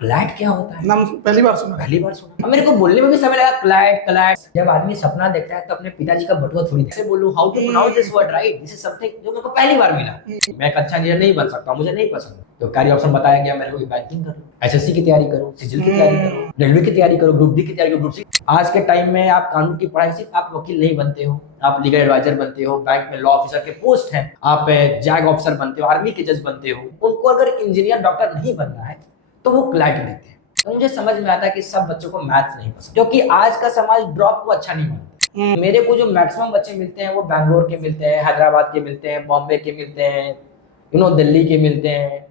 CLAT क्या होता है? नाम पहली बार सुना। पहली बार सुना। अब मेरे को बोलने में भी समय लगा, क्लैट क्लैट। जब आदमी सपना देखता है तो अपने पिताजी का बटुआ थोड़ी कैसे बोलूं, how to pronounce this word right, this is something जो मेरे को पहली बार मिला। मैं एक अच्छा इंजीनियर नहीं बन सकता, मुझे नहीं पसंद। तो कार्य ऑप्शन बताया गया मेरे को, बैंकिंग करो, एसएससी की तैयारी करो, सिजिल की तैयारी करो, रेलवे की तैयारी करो, ग्रुप डी की तैयारी करो, ग्रुप सी। आज के टाइम में आप कानून की पढ़ाई से आप वकील नहीं बनते हो, आप लीगल एडवाइजर बनते हो, बैंक में लॉ ऑफिसर के पोस्ट हैं, आप जैग ऑफिसर बनते हो, आर्मी के जज बनते हो। उनको अगर इंजीनियर डॉक्टर नहीं बनना है तो वो क्लैट लेते हैं। तो मुझे समझ में आता है कि सब बच्चों को मैथ्स नहीं पसंद, क्योंकि आज का समाज ड्रॉप को अच्छा नहीं मानता। मेरे को जो मैक्सिमम बच्चे मिलते हैं वो बैंगलोर के मिलते हैं, हैदराबाद के मिलते हैं, बॉम्बे के मिलते हैं, दिल्ली के मिलते हैं,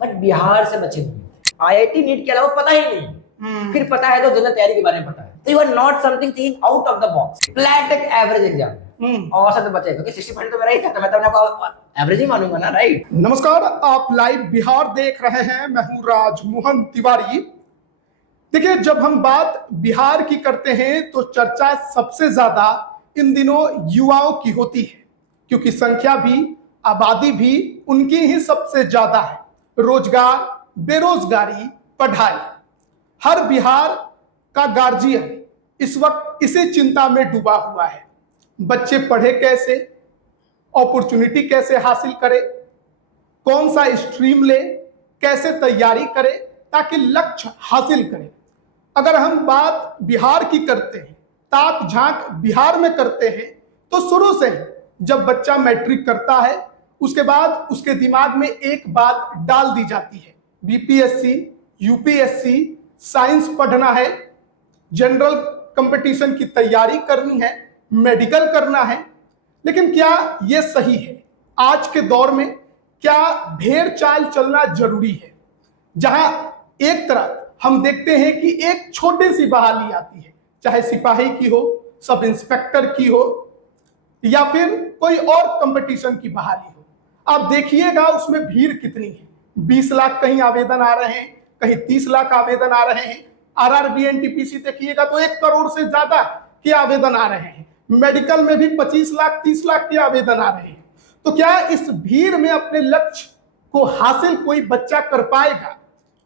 बट बिहार से बच्चे नहीं मिलते। आईआईटी नीट के अलावा पता ही नहीं, फिर पता है तो जनरल तैयारी के बारे में पता है, तो you are not something thinking out of the box. Flat एक एवरेज एग्जाम औसत बचे, क्योंकि 60% तो मेरा ही था, तो मैं तो आपको एवरेज ही मानूंगा ना, राइट। नमस्कार, आप लाइव बिहार देख रहे हैं। मैं हूं राजमोहन तिवारी। देखिए, जब हम बात बिहार की करते हैं तो चर्चा सबसे ज्यादा इन दिनों युवाओं की होती है, क्योंकि संख्या भी, आबादी भी उनकी ही सबसे ज्यादा है। रोजगार, बेरोजगारी, पढ़ाई, हर बिहार का गार्जियन इस वक्त इसी चिंता में डूबा हुआ है। बच्चे पढ़े कैसे, अपॉर्चुनिटी कैसे हासिल करे, कौन सा स्ट्रीम ले, कैसे तैयारी करे ताकि लक्ष्य हासिल करे। अगर हम बात बिहार की करते हैं, ताक झांक बिहार में करते हैं, तो शुरू से जब बच्चा मैट्रिक करता है उसके बाद उसके दिमाग में एक बात डाल दी जाती है, बीपीएससी, यूपीएससी, साइंस पढ़ना है, जनरल कंपटीशन की तैयारी करनी है, मेडिकल करना है। लेकिन क्या यह सही है? आज के दौर में क्या भेड़ चाल चलना जरूरी है? जहां एक तरफ हम देखते हैं कि एक छोटी सी बहाली आती है, चाहे सिपाही की हो, सब इंस्पेक्टर की हो, या फिर कोई और कंपटीशन की बहाली हो, आप देखिएगा उसमें भीड़ कितनी है। 20 लाख कहीं आवेदन आ रहे हैं, कहीं 30 लाख आवेदन आ रहे हैं। आरआरबी एनटीपीसी देखिएगा तो 1 करोड़ से ज्यादा के आवेदन आ रहे हैं। मेडिकल में भी 25 लाख 30 लाख के आवेदन आ रहे हैं। तो क्या इस भीड़ में अपने लक्ष्य को हासिल कोई बच्चा कर पाएगा?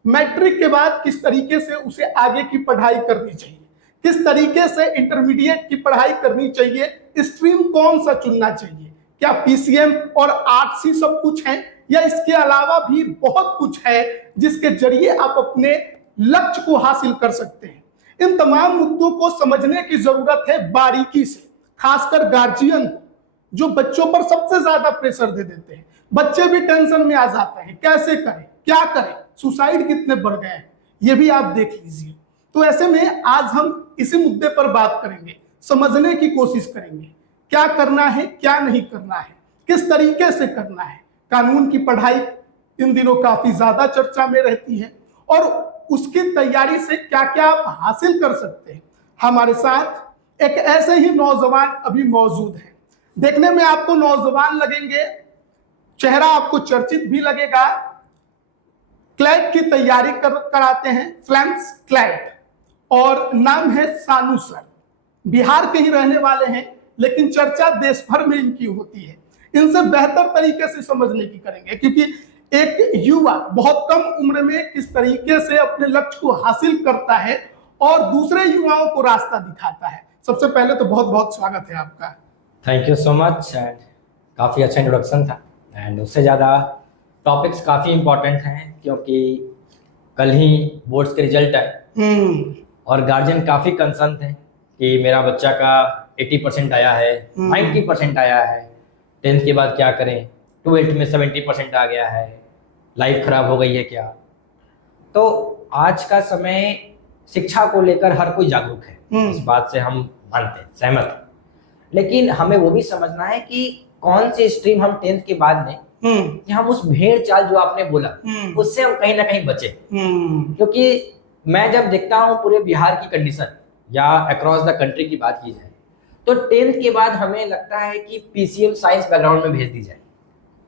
मैट्रिक के बाद किस तरीके से उसे आगे की पढ़ाई करनी चाहिए, किस तरीके से इंटरमीडिएट की पढ़ाई करनी चाहिए, स्ट्रीम कौन सा चुनना चाहिए, क्या पीसीएम और आर्ट्स ही सब कुछ है, या इसके अलावा भी बहुत कुछ है जिसके जरिए आप अपने लक्ष्य को हासिल कर सकते हैं। इन तमाम मुद्दों को समझने की जरूरत है बारीकी से, खासकर गार्जियन को, जो बच्चों पर सबसे ज्यादा प्रेशर दे देते हैं। बच्चे भी टेंशन में आ जाते हैं, कैसे करें, क्या करें, सुसाइड कितने बढ़ गए हैं, ये भी आप देख लीजिए। तो ऐसे में आज हम इसी मुद्दे पर बात करेंगे, समझने की कोशिश करेंगे क्या करना है, क्या नहीं करना है, किस तरीके से करना है। कानून की पढ़ाई इन दिनों काफी ज्यादा चर्चा में रहती है, और उसकी तैयारी से क्या क्या आप हासिल कर सकते हैं। हमारे साथ एक ऐसे ही नौजवान अभी मौजूद है। देखने में आपको नौजवान लगेंगे, चेहरा आपको चर्चित भी लगेगा। क्लैट की तैयारी कराते हैं, फ्लैंक्स क्लैट, और नाम है सानू सर। बिहार के ही रहने वाले हैं, लेकिन चर्चा देश भर में इनकी होती है। इनसे बेहतर तरीके से समझने की करेंगे, क्योंकि एक युवा बहुत कम उम्र में किस तरीके से अपने लक्ष्य को हासिल करता है और दूसरे युवाओं को रास्ता दिखाता है। सबसे पहले तो बहुत बहुत स्वागत है आपका। Thank you so much. And काफ़ी अच्छा इंट्रोडक्शन था, एंड उससे ज़्यादा टॉपिक्स काफ़ी इम्पोर्टेंट हैं, क्योंकि कल ही बोर्ड्स के रिजल्ट है और गार्जियन काफ़ी कंसर्न थे कि मेरा बच्चा का 80% आया है, 90% आया है, 10th के बाद क्या करें, 12th में 70% आ गया है, लाइफ खराब हो गई है क्या। तो आज का समय शिक्षा को लेकर हर कोई जागरूक है, इस बात से हम मानते हैं, सहमत हैं। लेकिन हमें वो भी समझना है कि कौन सी स्ट्रीम हम 10th के बाद में, कि हम उस भेड़ चाल जो आपने बोला उससे हम कहीं ना कहीं बचे। क्योंकि मैं जब देखता हूँ पूरे बिहार की कंडीशन या अक्रॉस द कंट्री की बात की जाए, तो 10th के बाद हमें लगता है कि पीसीएम साइंस बैकग्राउंड में भेज दी जाए,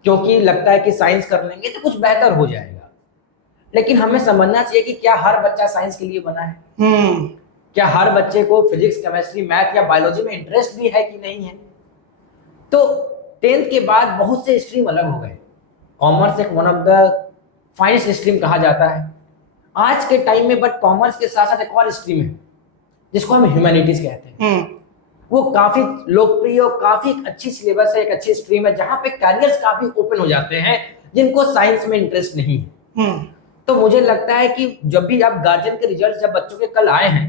क्योंकि लगता है कि साइंस कर लेंगे तो कुछ बेहतर हो जाएगा। लेकिन हमें समझना चाहिए कि क्या हर बच्चा साइंस के लिए बना है, क्या हर बच्चे को फिजिक्स, केमिस्ट्री, मैथ या बायोलॉजी में इंटरेस्ट भी है कि नहीं है। तो 10th के बाद बहुत से स्ट्रीम अलग हो गए। कॉमर्स एक one of the finest stream कहा जाता है, आज के टाइम में बट कॉमर्स के साथ साथ एक और स्ट्रीम है जिसको हम ह्यूमैनिटीज कहते हैं। वो काफी लोकप्रिय और काफी एक अच्छी सिलेबस है, एक अच्छी स्ट्रीम है जहां पे कैरियर्स काफी ओपन हो जाते हैं जिनको साइंस में इंटरेस्ट नहीं है। तो मुझे लगता है कि जब भी आप गार्जियन के रिजल्ट जब बच्चों के कल आए हैं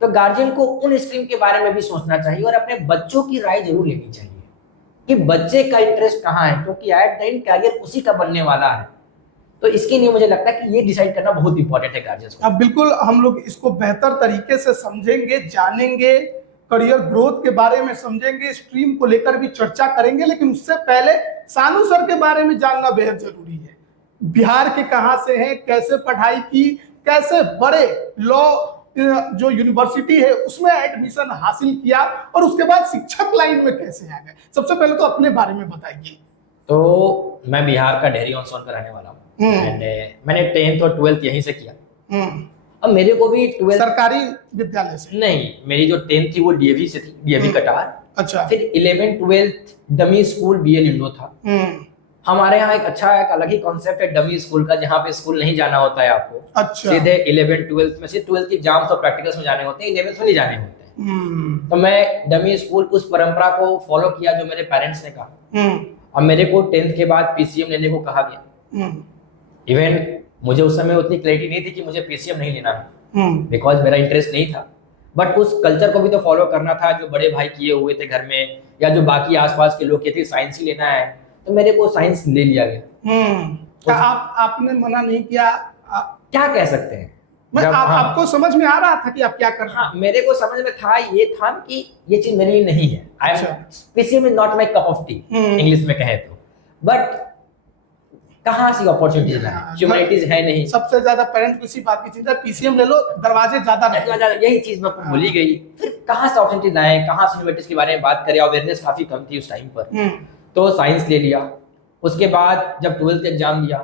तो गार्जियन को उन स्ट्रीम के बारे में भी सोचना चाहिए और अपने बच्चों की राय जरूर लेनी चाहिए कि बच्चे का इंटरेस्ट कहाँ है, क्योंकि एट द एंड कैरियर उसी का बनने वाला है। तो इसके लिए मुझे लगता है कि ये डिसाइड करना बहुत इंपॉर्टेंट है गार्जियंस को। अब बिल्कुल हम लोग इसको बेहतर तरीके से समझेंगे, जानेंगे, करियर ग्रोथ के बारे में समझेंगे, स्ट्रीम को लेकर भी चर्चा करेंगे, लेकिन उससे पहले सानू सर के बारे में जानना बेहद जरूरी है। बिहार के कहां से हैं, कैसे पढ़ाई की, कैसे बड़े लॉ जो यूनिवर्सिटी है उसमें एडमिशन हासिल किया और उसके बाद शिक्षक लाइन में कैसे आ गए, सबसे पहले तो अपने बारे में बताइए। तो मैं बिहार का डेहरी ऑन सोन का रहने वाला हूँ एंड मैंने 10th और 12th यहीं से किया। अब मेरे को भी 12th सरकारी विद्यालय से नहीं, मेरी जो 10th थी वो डीएवी से थी, डीएवी कटार। अच्छा। फिर 11th 12th dummy school BL Indo था। हमारे यहाँ एक अच्छा एक अलग ही कॉन्सेप्ट है डमी स्कूल का, जहाँ पे स्कूल नहीं जाना होता है आपको। अच्छा। सीधे 11th 12th में, सिर्फ 12th की एग्जाम्स और प्रैक्टिकल्स में जाने होते हैं, 11th में नहीं जाने होते हैं। तो मैं डमी स्कूल उस परंपरा को फॉलो किया जो मेरे पेरेंट्स ने कहा। अब मेरे को 10th के बाद पीसीएम लेने को कहा गया। इवन मुझे उस समय उतनी क्लैरिटी नहीं थी कि मुझे पीसीएम नहीं लेना है, बिकॉज मेरा इंटरेस्ट नहीं था। बट उस कल्चर को भी तो फॉलो करना था जो बड़े भाई किए हुए थे घर में, या जो बाकी आसपास के लोग कहते साइंस ही लेना है, तो मेरे को साइंस ले लिया गया। आपने मना नहीं किया? क्या कह सकते हैं, आपको समझ में आ रहा था कि आप क्या कर रहे हैं? हाँ, मेरे को समझ में था, ये था कि ये चीज मेरे लिए नहीं है। PCM is not my cup of T, English में कहे तो। बट कहाँ सी अपॉर्चुनिटीज है, ह्यूमैनिटीज है नहीं। सबसे ज्यादा पेरेंट्स को इसी बात की चिंता, पीसीएम ले लो, दरवाजे ज्यादा नहीं, यही चीज मैं भूली गई। फिर कहाँ से अपॉर्चुनिटीज आए, कहाँ से ह्यूमैनिटीज के बारे में बात करें, अवेयरनेस काफी कम थी उस टाइम पर। तो साइंस ले लिया। उसके बाद जब 12th एग्जाम दिया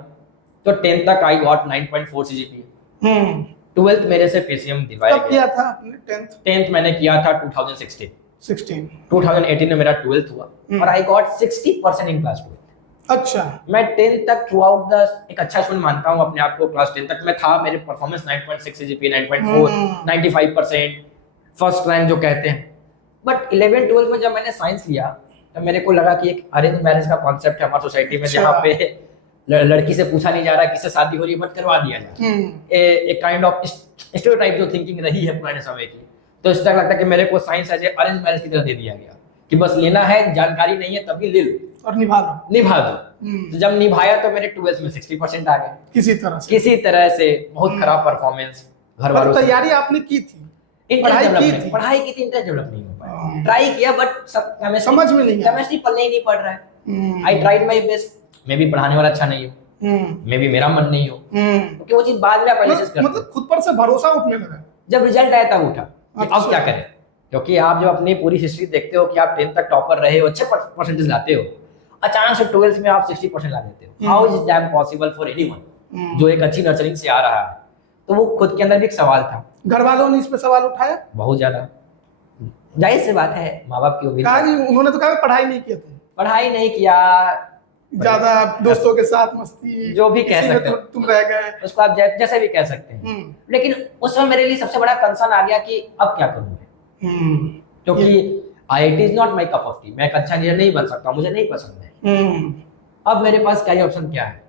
तो 10th तक आई गॉट 9.4 सीजीपीए। 12th मेरे से पीसीएम दिलवाया गया। कब किया था आपने 10th? 10th मैंने किया था 2016। 2018 में मेरा 12th हुआ और I got 60% in class 12th। अच्छा। मैं 10th तक थ्रू आउट द एक अच्छा स्टूडेंट मानता हूँ अपने आप को। क्लास 10 तक मैं था, मेरे परफॉर्मेंस 9.6 सीजीपीए, 9.4, 95%, फर्स्ट रैंक जो कहते हैं। बट 11th 12th में जब मैंने साइंस लिया तो मेरे को लगा कि एक अरेंज मैरिज का कॉन्सेप्ट है हमारी सोसाइटी में, जहाँ पे लड़की से पूछा नहीं जा रहा किससे शादी हो रही है, बट करवा दिया जाए। एक काइंड ऑफ स्टीरियोटाइप जो थिंकिंग रही है पुराने समय की। तो इस तरह लगता है कि मेरे को साइंस एज अरेंज मैरिज की तरह दे दिया गया कि बस लेना है, जानकारी नहीं है तभी ले लो और निभा दो। तो जब निभाया तो मेरे 12th में 60% आ गए। किसी तरह से बहुत खराब परफॉर्मेंस। घर वालों तैयारी आपने की थी, पढ़ाई की थी, इंटरेस्ट डेवलप नहीं हो पाया। ट्राई किया बट समझ में नहीं, केमिस्ट्री पल्ले ही नहीं पड़ रहा है। I tried my best. मैं भी पढ़ाने वाला अच्छा नहीं हूँ, मैं भी मेरा मन नहीं हो, क्योंकि वो चीज बाद में एनालिसिस करते। मतलब खुद पर से भरोसा उठने लगा जब रिजल्ट आया तब उठा कि अब क्या करें। क्योंकि आप जब अपनी पूरी हिस्ट्री देखते हो कि आप 10th तक टॉपर रहे हो, अच्छे परसेंटेज लाते हो, अचानक से 12th में आप 60% ला देते हो। How is that possible for anyone जो एक अच्छी नर्सरिंग से आ रहा है। तो वो खुद के अंदर भी एक सवाल था। घर वालों ने इस पे सवाल उठाया? बहुत ज्यादा, जाहिर सी बात है, माँ बाप की उम्मीद। उन्होंने तो कहा पढ़ाई नहीं किया, पढ़ाई नहीं किया, ज्यादा दोस्तों के साथ मस्ती, जो भी कह सकते हैं, तुम रह गए, उसको आप जैसे भी कह सकते हैं। लेकिन उस समय मेरे लिए सबसे बड़ा कंसर्न आ गया कि अब क्या करूं मैं, क्योंकि IIT is not my cup of T. मैं एक अच्छा इंजीनियर नहीं बन सकता, मुझे नहीं पसंद है। अब मेरे पास कैरियर ऑप्शन क्या है,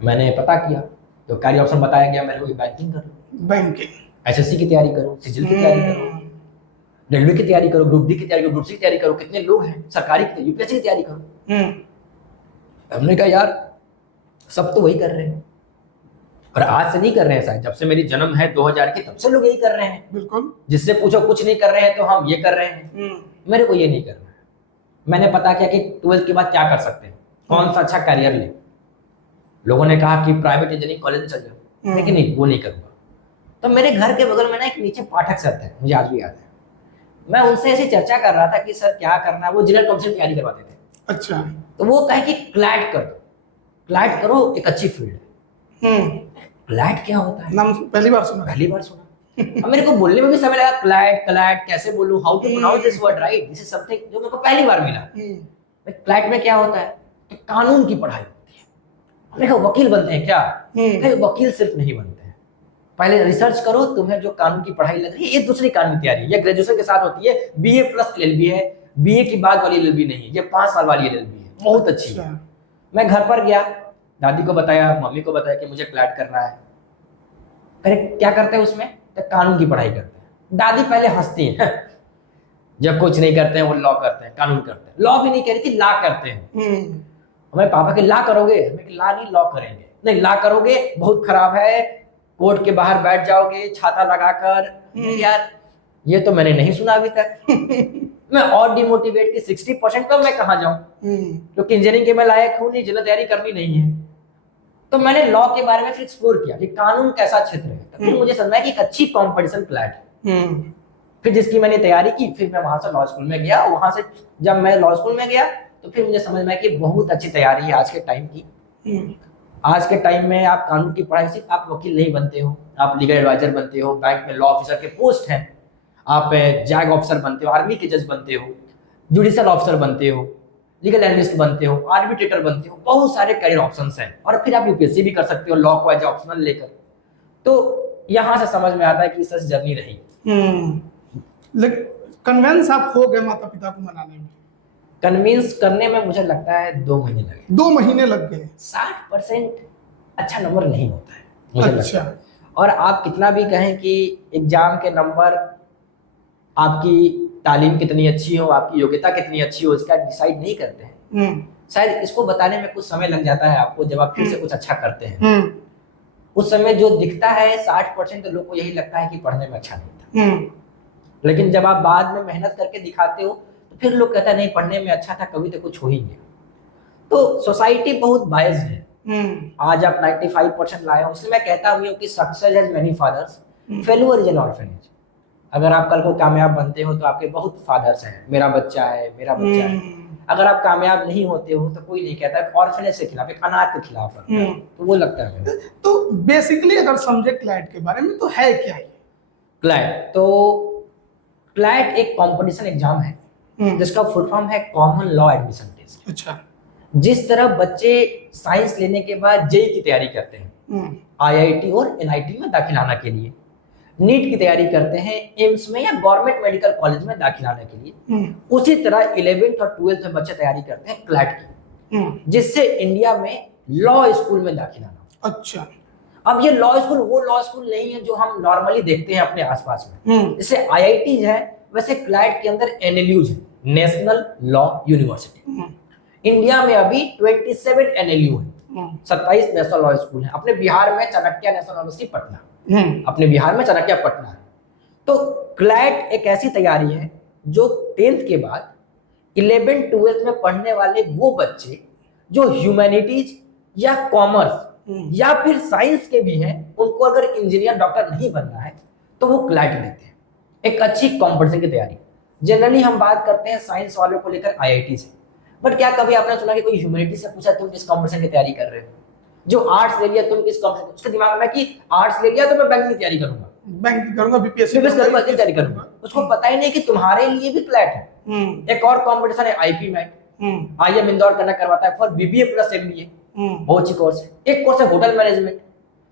मैंने पता किया तो कैरियर ऑप्शन बताया गया मेरे को बैंकिंग करो, एसएससी की तैयारी करो, सिजिल की तैयारी करो, रेलवे की तैयारी करो, ग्रुप डी की तैयारी करो, ग्रुप सी की तैयारी करो। कितने लोग हैं, सरकारी की, यूपीएससी की तैयारी करो। हमने कहा यार सब तो वही कर रहे हैं, और आज से नहीं कर रहे हैं, शायद जब से मेरी जन्म है 2000 की तब से लोग यही कर रहे हैं। बिल्कुल, जिससे पूछो कुछ नहीं कर रहे हैं तो हम ये कर रहे हैं। मेरे को ये नहीं करना है। मैंने पता किया कि 12th के बाद क्या कर सकते हैं, कौन सा अच्छा करियर ले। लोगों ने कहा कि प्राइवेट इंजीनियरिंग कॉलेज में चल जाओ, लेकिन नहीं, वो नहीं करूंगा। तो मेरे घर के बगल में ना एक नीचे पाठक सर थे, मुझे आज भी याद है। मैं उनसे ऐसी चर्चा कर रहा था कि सर क्या करना है, वो जनरल काउंसिल की तैयारी करवाते थे। अच्छा। तो वो कहे कि क्लैट करो, क्लैट करो, एक अच्छी फील्ड है। क्लैट क्या होता है, नाम पहली बार सुना। अब मेरे को बोलने में भी समय लगा, क्लैट क्लैट कैसे बोलूं, how to pronounce this word right, this is something जो मेरे को पहली बार मिला। क्लैट में क्या होता है कि कानून की पढ़ाई होती है। मैंने कहा वकील बनते हैं क्या? वकील सिर्फ नहीं बनते, पहले रिसर्च करो, तुम्हें जो कानून की पढ़ाई लग रही है ये दूसरी कानून की तैयारी है, ये ग्रेजुएशन के साथ होती है, बीए प्लस एलएलबी है, बीए की बाद वाली एलएलबी नहीं है, ये 5 साल वाली एलएलबी है, बहुत अच्छी है। मैं घर पर गया, दादी को बताया, मम्मी को बताया कि मुझे क्लैट करना है। अरे क्या करते हैं उसमें, तो कानून की पढ़ाई करते हैं। दादी पहले हंसती है जब कुछ नहीं करते हैं वो लॉ करते हैं, कानून करते हैं। लॉ भी नहीं कह रही थी, ला करते हैं। हमारे पापा के ला करोगे, हमें ला नहीं लॉ करेंगे। नहीं ला करोगे बहुत खराब है, कोर्ट के बाहर बैठ जाओगे छाता लगाकर। यार ये तो मैंने नहीं सुना अभी तक। मैं और डिमोटिवेट कि 60% पर मैं कहाँ जाऊं, क्योंकि इंजीनियरिंग के मैं लायक हूं नहीं, जिन्हें तैयारी करनी नहीं है। तो मैंने लॉ के बारे में फिर एक्सप्लोर किया कि कानून कैसा क्षेत्र है। तो फिर मुझे समझा कि एक अच्छी कॉम्पिटिशन क्लैट है। फिर जिसकी मैंने तैयारी की, फिर मैं वहां से लॉ स्कूल में गया। वहां से जब मैं लॉ स्कूल में गया तो फिर मुझे समझ में आया कि बहुत अच्छी तैयारी है आज के टाइम की। आज के टाइम में आप कानून की पढ़ाई से आप वकील नहीं बनते हो, आप लीगल एडवाइजर बनते हो, बैंक में लॉ ऑफिसर के पोस्ट हैं, आप जैग ऑफिसर बनते हो, आर्मी के जज बनते हो, जुडिशियल ऑफिसर बनते हो, लीगल एनालिस्ट बनते हो, आर्बिट्रेटर बनते हो, बहुत सारे करियर ऑप्शंस हैं। और फिर आप यूपीएससी भी कर सकते हो लॉ को एज ऑप्शनल लेकर। तो यहाँ से समझ में आता है कि सच जर्नी रही। लेकिन कन्विंस आप हो गए माता पिता को मनाने में? कन्विंस करने में मुझे लगता है 2 महीने लगे। 2 महीने लग गए? 60% अच्छा नंबर नहीं होता है मुझे अच्छा। लगता है। और आप कितना भी कहें कि एग्जाम के नंबर, आपकी तालीम कितनी अच्छी हो, आपकी योग्यता कितनी अच्छी हो, इसका डिसाइड नहीं करते हैं। शायद इसको बताने में कुछ समय लग जाता है आपको, जब आप फिर से कुछ अच्छा करते हैं। उस समय जो दिखता है 60%, तो लोग को यही लगता है कि पढ़ने में अच्छा नहीं था। लेकिन जब आप बाद में मेहनत करके दिखाते हो तो फिर लोग कहते हैं नहीं पढ़ने में अच्छा था, कभी तो कुछ हो ही गया। तो सोसाइटी बहुत बायस्ड है। आज आप 95% लाए हो, इसलिए मैं कहता हूँ कि success has many fathers, failure is an orphanage. अगर आप कल को कामयाब बनते हो तो आपके बहुत फादर्स हैं, मेरा बच्चा है, मेरा बच्चा है। अगर आप कामयाब नहीं होते हो तो कोई नहीं कहता, ऑर्फनेज के खिलाफ, एक अनाथ के खिलाफ है। तो वो लगता है। तो बेसिकली अगर समझे क्लैट के बारे में तो है क्या ये? क्लैट एक कंपटीशन एग्जाम है जिसका फुल फॉर्म है कॉमन लॉ एडमिशन टेस्ट। अच्छा। जिस तरह बच्चे साइंस लेने के बाद जेई की तैयारी करते हैं आईआईटी और एनआईटी में दाखिलाना के लिए, नीट की तैयारी करते हैं एम्स में या गवर्नमेंट मेडिकल कॉलेज में दाखिलाने के लिए, उसी तरह 11th और 12th में बच्चे तैयारी करते हैं क्लैट की, जिससे इंडिया में लॉ स्कूल में दाखिलाना। अच्छा। अब ये लॉ स्कूल वो लॉ स्कूल नहीं है जो हम नॉर्मली देखते हैं अपने आसपास में। जैसे आईआईटी है वैसे क्लैट के अंदर एनएलयूज है, नेशनल लॉ यूनिवर्सिटी। इंडिया में अभी 27 एनएलयू है, 27 नेशनल लॉ स्कूल है। अपने बिहार में चाणक्य नेशनल यूनिवर्सिटी पटना, अपने बिहार में चाणक्य पटना है। तो क्लैट एक ऐसी तैयारी है जो 10th के बाद 11th 12th में पढ़ने वाले वो बच्चे जो ह्यूमैनिटीज या कॉमर्स या फिर साइंस के भी हैं, उनको अगर इंजीनियर डॉक्टर नहीं बनना है तो वो क्लैट लेते हैं। एक अच्छी कॉम्पिटिशन की तैयारी। जनरली हम बात करते हैं साइंस वालों को लेकर आईआईटी से, बट क्या कभी आपने सुना कि कोई ह्यूमैनिटी से पूछा तुम किस कॉम्पिटिशन की तैयारी कर रहे हो? जो आर्ट्स ले लिया तुम किस कॉम्पिटिशन, उसके दिमाग में कि आर्ट्स ले लिया तो मैं बैंक की तैयारी करूंगा, बैंक करूंगा, बीपीएससी की तैयारी करूंगा। उसको पता ही नहीं कि तुम्हारे लिए भी क्लैट है। एक और कॉम्पिटिशन है आईपी मैट, आईएम इंदौर करवाता है फॉर बीबीए प्लस एमबीए, बहुत अच्छी कोर्स है। एक कोर्स है होटल मैनेजमेंट।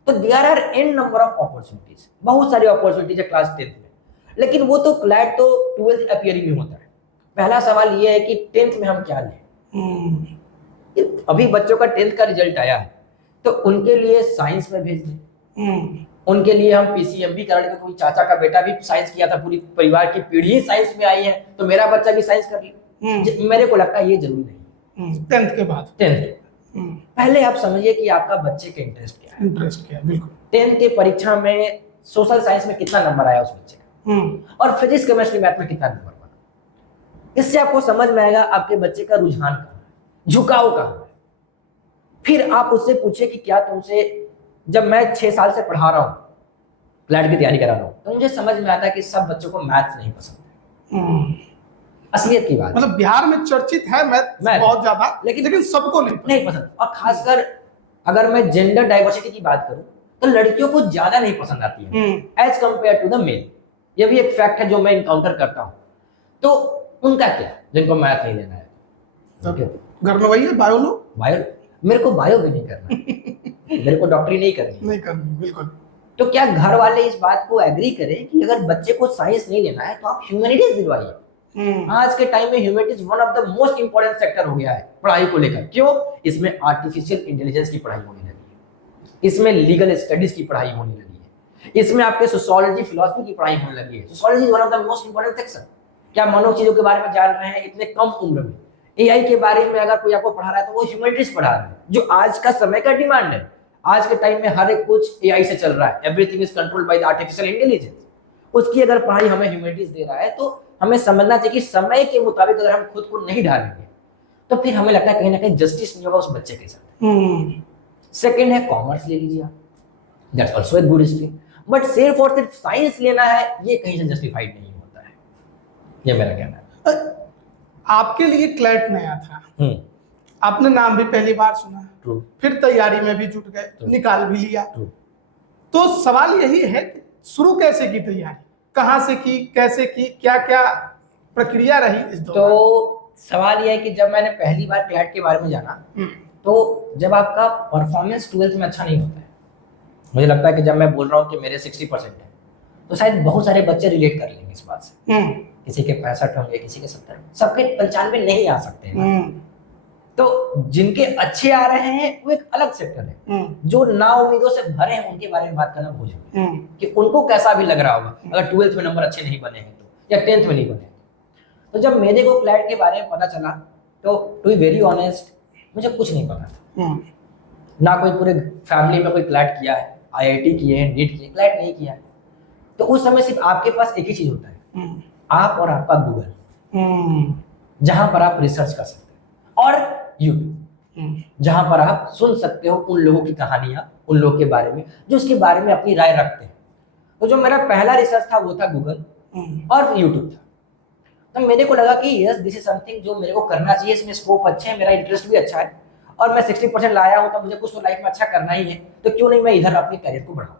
तो there are an number of opportunities, बहुत सारी अपॉर्चुनिटीज है क्लास 10th में। लेकिन वो तो क्लैट तो 12th अपीयरिंग में होता है। पहला सवाल ये है कि 10th में हम क्या लें। अभी बच्चों का 10th का रिजल्ट आया है तो उनके लिए साइंस में भेज दें, उनके लिए हम पीसीएमबी कराने का, कोई चाचा का बेटा भी साइंस किया था, पूरी परिवार की पीढ़ी साइंस में आई है तो मेरा बच्चा भी साइंस कर ले। मेरे को लगता है ये जरूरी नहीं। 10th के बाद 10th पहले आप समझिए कि आपका बच्चे के इंटरेस्ट क्या है। इंटरेस्ट क्या है, बिल्कुल। 10th के परीक्षा में सोशल साइंस में कितना नंबर आया उस बच्चे का, और फिजिक्स केमिस्ट्री मैथ में कितना नंबर बना। इससे आपको समझ में आएगा आपके बच्चे का रुझान कहाँ है, झुकाव कहाँ है। फिर आप उससे पूछिए कि क्या तुमसे, जब मैं 6 साल से पढ़ा रहा हूँ, क्लैट की तैयारी करा रहा हूँ, तो मुझे समझ में आता है कि सब बच्चों को मैथ्स नहीं पसंद है। असलियत की बात, मतलब बिहार में चर्चित है मैथ बहुत ज्यादा, लेकिन सबको नहीं पसंद। और खासकर अगर मैं जेंडर डाइवर्सिटी की बात करूं तो लड़कियों को ज्यादा नहीं पसंद आती है as compare to the male. ये भी एक फैक्ट है जो मैं इनकाउंटर करता हूं। तो उनका क्या, जिनको मैथ नहीं लेना है, घर में वही है बायो। मेरे को बायो भी नहीं करना, मेरे को डॉक्टरी नहीं करनी, बिल्कुल। तो क्या घर वाले इस बात को एग्री करें कि अगर बच्चे को साइंस नहीं लेना है तो आप ह्यूमैनिटीज दिलवाइए। आज के टाइम में humanities one of the most important sector हो गया है पढ़ाई को लेकर। क्यों? इसमें आर्टिफिशियल इंटेलिजेंस की पढ़ाई होने लगी है, इसमें लीगल स्टडीज की पढ़ाई होने लगी है, इसमें आपके सोशियोलॉजी फिलॉसफी की पढ़ाई होने लगी है। Sociology is one of the most important section. क्या मानव चीजों के बारे में जान रहे हैं इतने कम उम्र में? एआई के बारे में अगर कोई आपको पढ़ा रहा है तो वो ह्यूमैनिटीज पढ़ा रहा है, जो आज का समय का डिमांड है। आज के टाइम में हर एक कुछ एआई से चल रहा है, everything is controlled by the artificial intelligence. उसकी अगर पढ़ाई हमें ह्यूमैनिटीज दे रहा है तो हमें समझना चाहिए कि समय के मुताबिक अगर हम खुद को नहीं ढालेंगे तो फिर हमें लगता है कहीं ना कहीं जस्टिस नहीं होगा उस बच्चे के साथ। सेकेंड है कॉमर्स ले लीजिए आप, that's also a good stream, but सिर्फ और सिर्फ साइंस लेना है ये कहीं से जस्टिफाइड नहीं होता है, ये मेरा कहना है। आपके लिए क्लैट नया था, आपने नाम भी पहली बार सुना, True. फिर तैयारी में भी जुट गए, निकाल भी लिया। तो सवाल यही है कि शुरू कैसे की तैयारी, कहाँ से की, कैसे की, क्या क्या प्रक्रिया रही इस दौरान? तो सवाल यह है कि जब मैंने पहली बार क्लैट के बारे में जाना तो जब आपका परफॉर्मेंस 12th में अच्छा नहीं होता है, मुझे लगता है कि जब मैं बोल रहा हूँ कि मेरे 60% है तो शायद बहुत सारे बच्चे रिलेट कर लेंगे इस बात से। किसी के 65 होंगे, किसी के 70, सबके 95 नहीं आ सकते हैं। तो जिनके अच्छे आ रहे हैं वो एक अलग सेक्टर है। जो ना उम्मीदों से भरे हैं उनके बारे में बात करना भूल जाओ कि उनको कैसा भी लग रहा होगा अगर 12th में नंबर अच्छे नहीं बने हैं तो, या 10th में नहीं बने। तो जब मेरे को क्लैट के बारे में पता चला तो टू बी वेरी ऑनेस्ट मुझे कुछ नहीं पता था। ना कोई पूरे फैमिली में कोई क्लैट किया है, आईआईटी किए हैं, नीट किए, क्लैट नहीं किया है। तो उस समय सिर्फ आपके पास एक ही चीज होता है, आप और आपका गूगल, जहां पर आप रिसर्च कर सकते हैं, और यूट्यूब, जहां पर आप सुन सकते हो उन लोगों की कहानियां, उन लोगों के बारे में जो उसके बारे में अपनी राय रखते हैं। तो जो मेरा पहला रिसर्च था वो था गूगल और यूट्यूब था। तो मेरे को लगा कि यस दिस इज समथिंग जो मेरे को करना चाहिए, इसमें स्कोप अच्छे है, मेरा इंटरेस्ट भी अच्छा है और मैं 60% लाया हूं तो मुझे कुछ तो लाइफ में अच्छा करना ही है, तो क्यों नहीं मैं इधर अपने करियर को बढ़ाऊं।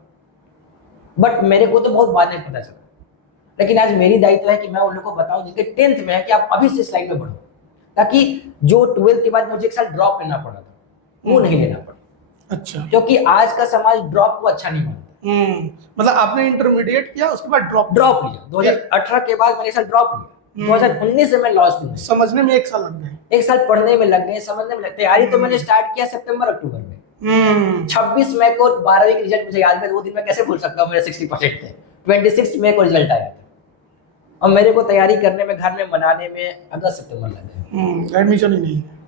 बट मेरे को तो बहुत बाद में पता चला, लेकिन आज मेरी दायित्व है कि मैं उन लोगों को बताऊं जिनके 10th में है कि आप अभी से इस लाइन में बढ़ो, ताकि जो 12th के बाद मुझे एक साल ड्रॉप लेना पड़ा था वो नहीं लेना पड़े। अच्छा, क्योंकि आज का समाज ड्रॉप को अच्छा नहीं मानता। मतलब आपने इंटरमीडिएट किया उसके बाद ड्रॉप लिया 2018 के बाद मैंने एक साल ड्रॉप लिया। 2019 में मैं लॉ स्कूल में, समझने में 1 साल लग गए, 1 साल पढ़ने में लग गए, समझने में लग। तैयारी तो मैंने स्टार्ट किया सितंबर अक्टूबर में। 26 मई को 12वीं की रिजल्ट मुझे याद है, वो दिन मैं कैसे भूल सकता हूँ, मेरे 60% थे। 26 मई को रिजल्ट आया था और मेरे को तैयारी करने में, घर में मनाने में अगस्त सितंबर लग गए। एडमिशन ही नहीं है,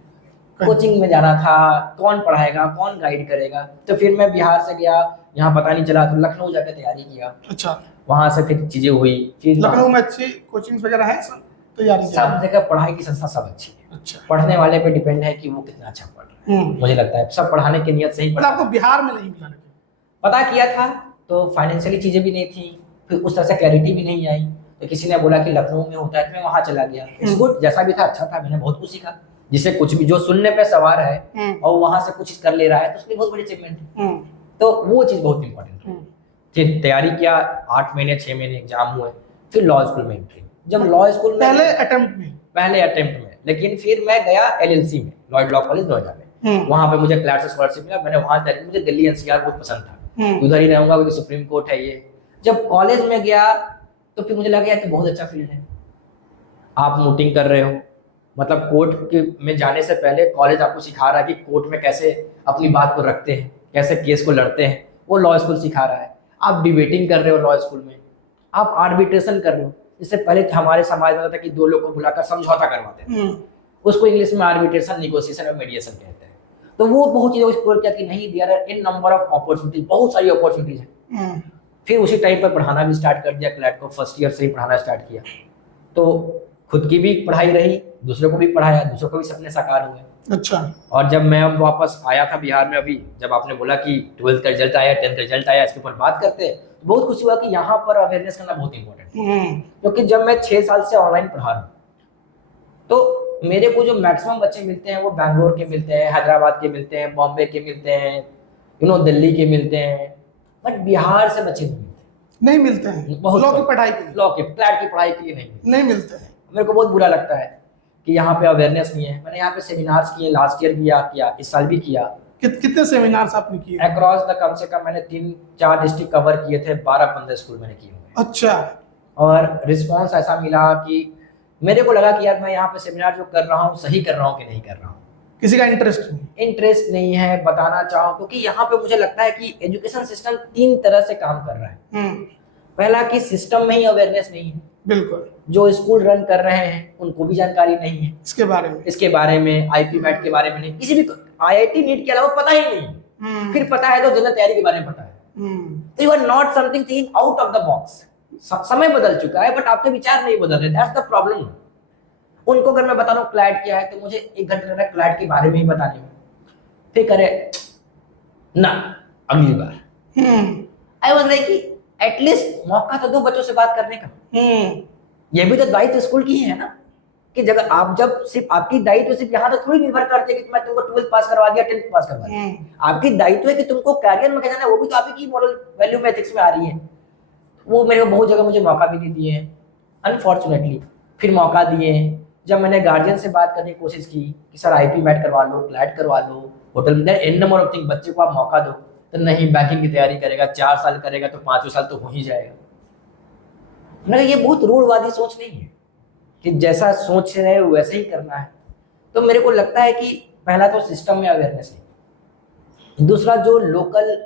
कोचिंग में जाना था, कौन पढ़ाएगा, कौन गाइड करेगा। तो फिर मैं बिहार से गया, यहाँ पता नहीं चला तो लखनऊ जाकर तैयारी किया। अच्छा, वहां से फिर चीजें हुई। फिर लखनऊ में अच्छी कोचिंग वगैरह है, तैयारी सब जगह पढ़ाई की संस्था सब अच्छी है। अच्छा, पढ़ने वाले पे डिपेंड है कि वो कितना अच्छा पढ़ रहा है। मुझे लगता है सब पढ़ाने की नियत से ही पढ़ा। आपको बिहार में नहीं मिला? पता किया था तो फाइनेंशियली चीजें भी नहीं थी, फिर उस तरह से क्लैरिटी भी नहीं आई, तो किसी ने बोला कि लखनऊ में होता है तो मैं वहां चला गया। इट्स गुड, जैसा भी था अच्छा था, मैंने बहुत कुछ सीखा। जिसे कुछ भी जो सुनने पे सवार है और वहां से कुछ कर ले रहा है तो उसकी बहुत बड़ी अचीवमेंट है। तो वो चीज बहुत इंपॉर्टेंट है। फिर तैयारी किया, 8 महीने 6 महीने एग्जाम हुए, फिर लॉ स्कूल में एंट्री। जब लॉ स्कूल में पहले अटेम्प्ट में, लेकिन फिर मैं गया LLC में, लॉयड लॉ कॉलेज नोएडा में। वहां पे मुझे क्लैट से स्कॉलरशिप मिला, मैंने वहां तैयारी। मुझे दिल्ली NCR बहुत पसंद था, उधर ही रहूंगा क्योंकि सुप्रीम कोर्ट है ये। जब कॉलेज में गया तो फिर मुझे लगा कि बहुत अच्छा फील्ड है। आप मूटिंग कर रहे हो, मतलब कोर्ट में जाने से पहले कॉलेज आपको सिखा रहा है कि कोर्ट में कैसे अपनी बात को रखते हैं, कैसे केस को लड़ते हैं, वो लॉ स्कूल सिखा रहा है। आप डिबेटिंग कर रहे हो लॉ स्कूल में, आप आर्बिट्रेशन कर रहे हो। इससे पहले हमारे समाज में होता था कि 2 लोग को बुलाकर समझौता करवाते हैं, उसको इंग्लिश में आर्बिट्रेशन, निगोशिएशन और मीडिएशन कहते हैं। तो वो बहुत चीज़ों को एक्सप्लोर किया कि नहीं, there are in number of opportunities, बहुत सारी अपॉर्चुनिटीज हैं। फिर उसी टाइम पर पढ़ाना भी स्टार्ट कर दिया, क्लैट को फर्स्ट ईयर से ही पढ़ाना स्टार्ट किया। तो खुद की भी पढ़ाई रही, दूसरों को भी पढ़ाया, दूसरों को भी सपने साकार हुए। अच्छा, और जब मैं अब वापस आया था बिहार में, अभी जब आपने बोला कि 12th का रिजल्ट आया, 10th का रिजल्ट आया, इसके ऊपर बात करते हैं, तो बहुत खुशी हुआ कि यहाँ पर अवेयरनेस करना बहुत इंपॉर्टेंट है। क्योंकि जब मैं 6 साल से ऑनलाइन पढ़ा रहा हूँ तो मेरे को जो मैक्सिमम बच्चे मिलते हैं वो बैंगलोर के मिलते हैं, हैदराबाद के मिलते हैं, बॉम्बे के मिलते हैं, दिल्ली के मिलते हैं, बट बिहार से बच्चे नहीं मिलते हैं। लॉ की पढ़ाई के लिए, लॉ के क्लैट की पढ़ाई के लिए नहीं मिलते हैं। मेरे को बहुत बुरा लगता है कि यहाँ पे अवेयरनेस नहीं है। मैंने यहाँ पे सेमिनार्स किए, लास्ट ईयर भी किया, इस साल भी किया। कितने सेमिनार्स आपने किए? अक्रॉस द कम से कम मैंने 3-4 डिस्ट्रिक्ट कवर किए थे, 12-15 स्कूल मैंने किए हुए। अच्छा। और रिस्पांस ऐसा मिला कि मेरे को लगा कि यार मैं यहाँ पे सेमिनार जो कर रहा हूँ सही कर रहा हूँ कि नहीं कर रहा हूँ। किसी का इंटरेस्ट नहीं है बताना चाहो, क्योंकि यहाँ पे मुझे लगता है कि एजुकेशन सिस्टम 3 तरह से काम कर रहा है। पहला कि सिस्टम में ही अवेयरनेस नहीं है, बिल्कुल, जो स्कूल रन कर रहे हैं उनको भी जानकारी नहीं है इसके बारे में आईपी मैट के बारे में नहीं, किसी भी आईआईटी नीट के अलावा पता ही नहीं। फिर पता है तो जनरल तैयारी के बारे में पता है, तो you are not something thinking out of the box. समय बदल चुका है बट आपके विचार नहीं बदल रहे, दैट्स द प्रॉब्लम। उनको अगर मैं बता रहा हूँ क्लैट क्या है तो मुझे 1 घंटे लगता है क्लैट के बारे में ही बताने में, फिर करे ना अगली बार। आई वाज लाइक कि एटलीस्ट मौका तो दो बच्चों से बात करने का। ये भी तो दायित्व स्कूल की ही है ना, कि जगह आप जब सिर्फ आपकी दायित्व सिर्फ यहाँ तो थोड़ी निर्भर करते कि मैं तुमको 12th पास करवा दिया 10th पास करवा दिया। आपकी दायित्व है कि तुमको कैरियर में क्या जाना है, वो भी तो आपकी मॉरल वैल्यू में एथिक्स में आ रही है। वो मेरे को बहुत जगह मुझे मौका भी नहीं दिए हैं अनफॉर्चुनेटली। फिर मौका दिए जब मैंने गार्जियन से बात करने की कोशिश की कि सर आईपी मैट करवा लो, क्लैट करवा लो, होटल में एन नंबर ऑफ थिंग, बच्चे को आप मौका दो, तो नहीं बैंकिंग की तैयारी करेगा 4 साल करेगा तो 5वें साल तो हो ही जाएगा। मैंने ये बहुत रूढ़वादी सोच नहीं है कि जैसा सोच रहे वैसे ही करना है। तो मेरे को लगता है कि पहला तो सिस्टम में अवेयरनेस है, दूसरा जो लोकल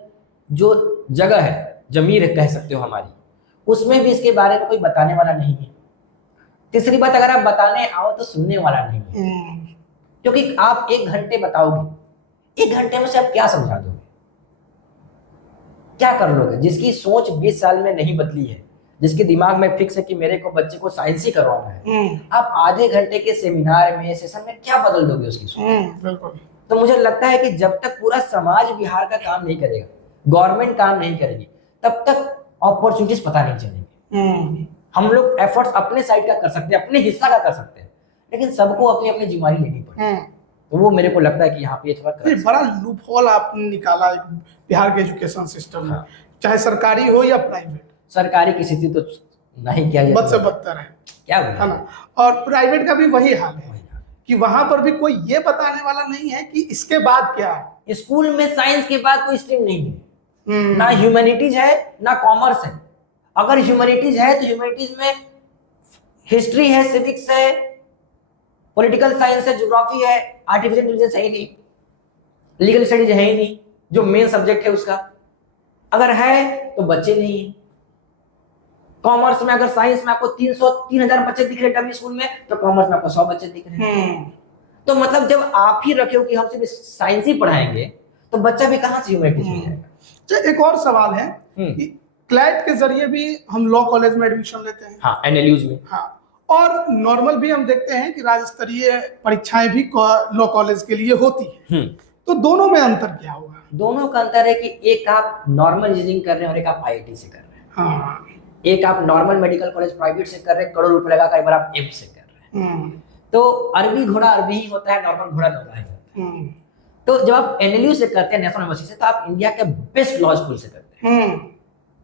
जो जगह है, जमीर कह सकते हो हमारी, उसमें भी इसके बारे में कोई बताने वाला नहीं है। तीसरी बात, अगर आप बताने आओ तो सुनने वाला नहीं है, क्योंकि आप 1 घंटे बताओगे, 1 घंटे में से आप क्या समझा दोगे, क्या कर लोगे? जिसकी सोच 20 साल में नहीं बदली है, जिसके दिमाग में फिक्स है कि मेरे को बच्चे को साइंस ही करवाना है, आप आधे घंटे के सेमिनार में सेशन में क्या बदल दोगे उसकी सोच? बिल्कुल। तो मुझे लगता है कि जब तक पूरा समाज बिहार का काम नहीं करेगा, गवर्नमेंट काम नहीं करेगी, तब तक अपॉर्चुनिटीज पता नहीं चलेंगी। हम लोग एफर्ट्स अपने साइड का कर सकते हैं, अपने हिस्सा का कर सकते हैं, लेकिन सबको अपनी अपनी जिम्मेदारी लेनी पड़ेगी। तो वो मेरे को लगता है कि यहाँ पे थोड़ा बड़ा लूप होल आपने निकाला बिहार के एजुकेशन सिस्टम में, चाहे सरकारी हो या प्राइवेट। सरकारी की स्थिति तो नहीं किया बद से बदतर है, क्या है ना। और प्राइवेट का भी वही हाल है कि वहां पर भी कोई ये बताने वाला नहीं है कि इसके बाद क्या है। स्कूल में साइंस के बाद कोई स्ट्रीम नहीं है, ना ह्यूमैनिटीज है ना कॉमर्स है। अगर ह्यूमैनिटीज है तो ह्यूमैनिटीज में हिस्ट्री है, सिविक्स है, पॉलिटिकल साइंस है, ज्योग्राफी है, आर्टिफिशियल इंटेलिजेंस है ही नहीं, लीगल स्टडीज है ही नहीं जो मेन सब्जेक्ट है उसका। अगर है तो बच्चे नहीं है। कॉमर्स में अगर साइंस में आपको 3,000 बच्चे दिख रहे हैं स्कूल में, तो कॉमर्स में आपको 100 बच्चे दिख रहे हैं। तो मतलब जब आप ही रखे हो कि हम सिर्फ साइंस ही पढ़ाएंगे तो बच्चा भी कहां से ह्यूमैनिटीज में जाएगा। एक और सवाल है कि क्लैट के जरिए भी हम लॉ कॉलेज में एडमिशन लेते हैं। हाँ, एनएलयूज में। हाँ, और नॉर्मल भी हम देखते हैं कि राज्य स्तरीय परीक्षाएं भी लॉ कॉलेज के लिए होती है। तो दोनों में अंतर क्या होगा? दोनों का अंतर है कि एक आप नॉर्मल इंजीनियरिंग कर रहे हैं और एक आप आईआईटी से कर रहे हैं। हाँ। एक आप नॉर्मल मेडिकल कॉलेज प्राइवेट से कर रहे हैं, करोड़ रुपए लगा कर, एक बार आप एम्स से कर रहे हैं। तो अरबी घोड़ा अरबी ही होता है, नॉर्मल घोड़ा नॉर्मल होता है। तो जब आप एनएलयू से करते हैं, नेशनल यूनिवर्सिटी से, तो आप इंडिया के बेस्ट लॉ स्कूल से करते हैं।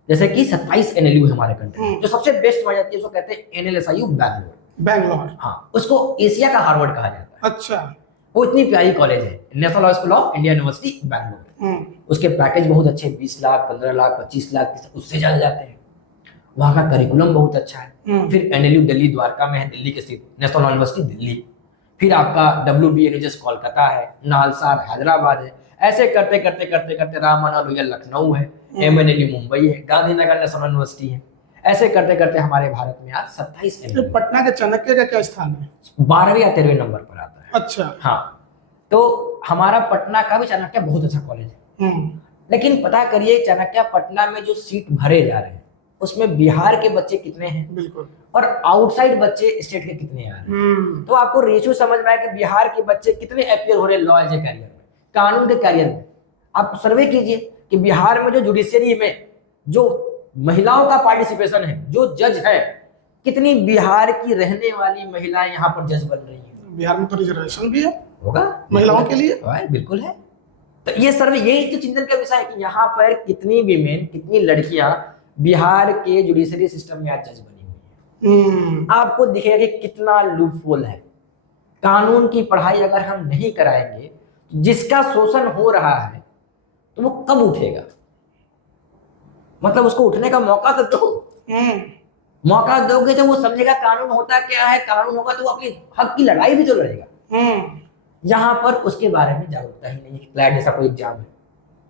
जैसे कि 27 एनएलयू है हमारे कंट्री में, जो सबसे बेस्ट मानी जाती है, उसको कहते हैं एनएलएसआईयू बैंगलोर। हाँ, उसको एशिया का हार्वर्ड कहा जाता है। अच्छा, वो इतनी प्यारी कॉलेज है, national law school of India university Bangalore. उसके पैकेज बहुत अच्छे, 20 लाख, 15 लाख, 25 लाख, उससे ज्यादा जाते हैं। वहाँ का करिकुलम बहुत अच्छा है। फिर एनएलयू दिल्ली द्वारका में है, दिल्ली के स्थित नेशनल लॉ यूनिवर्सिटी दिल्ली। फिर आपका WBNUS कोलकाता है, नालसार हैदराबाद है। ऐसे करते करते करते करते राम मनोहर लोहिया लखनऊ है, MNLU मुंबई है, गांधीनगर नेशनल यूनिवर्सिटी है। ऐसे करते करते हमारे भारत में आज 27 एनएलयू। पटना के चाणक्य का क्या स्थान है? 12वें या 13वें नंबर पर आता है। अच्छा, हाँ। तो हमारा पटना का भी चाणक्य बहुत अच्छा कॉलेज है। लेकिन पता करिए चाणक्य पटना में जो सीट भरे जा रहे हैं उसमें बिहार के बच्चे कितने हैं, बिल्कुल, और आउटसाइड बच्चे स्टेट के कितने आ रहे हैं। तो आपको रेशियो समझ में आया कि बिहार के बच्चे कितने अपियर हो रहे हैं लॉ एज ए कैरियर में, कानून के कैरियर में। आप सर्वे कीजिए कि बिहार में जो जुडिशियरी में जो महिलाओं का पार्टिसिपेशन है, जो जज है, कितनी बिहार की रहने वाली महिलाएं यहाँ पर जज बन रही हैं। बिहार में तो रिजर्वेशन भी है, होगा महिलाओं के लिए, बिल्कुल है। तो ये सर्वे यही तो चिंतन का विषय है कि यहाँ पर कितनी विमेन, कितनी लड़कियां बिहार के जुडिशरी सिस्टम में आज जज बनी हुई है। आपको दिखेगा कि कितना लूपहोल है। कानून की पढ़ाई अगर हम नहीं कराएंगे जिसका शोषण हो रहा है तो वो कब उठेगा? मतलब उसको उठने का मौका तो दो। मौका दोगे तो वो समझेगा कानून होता क्या है, कानून होगा तो वो अपनी हक की लड़ाई भी तो लड़ेगा। यहाँ पर उसके बारे में जागरूकता ही नहीं है कि क्लैट जैसा कोई एग्जाम है।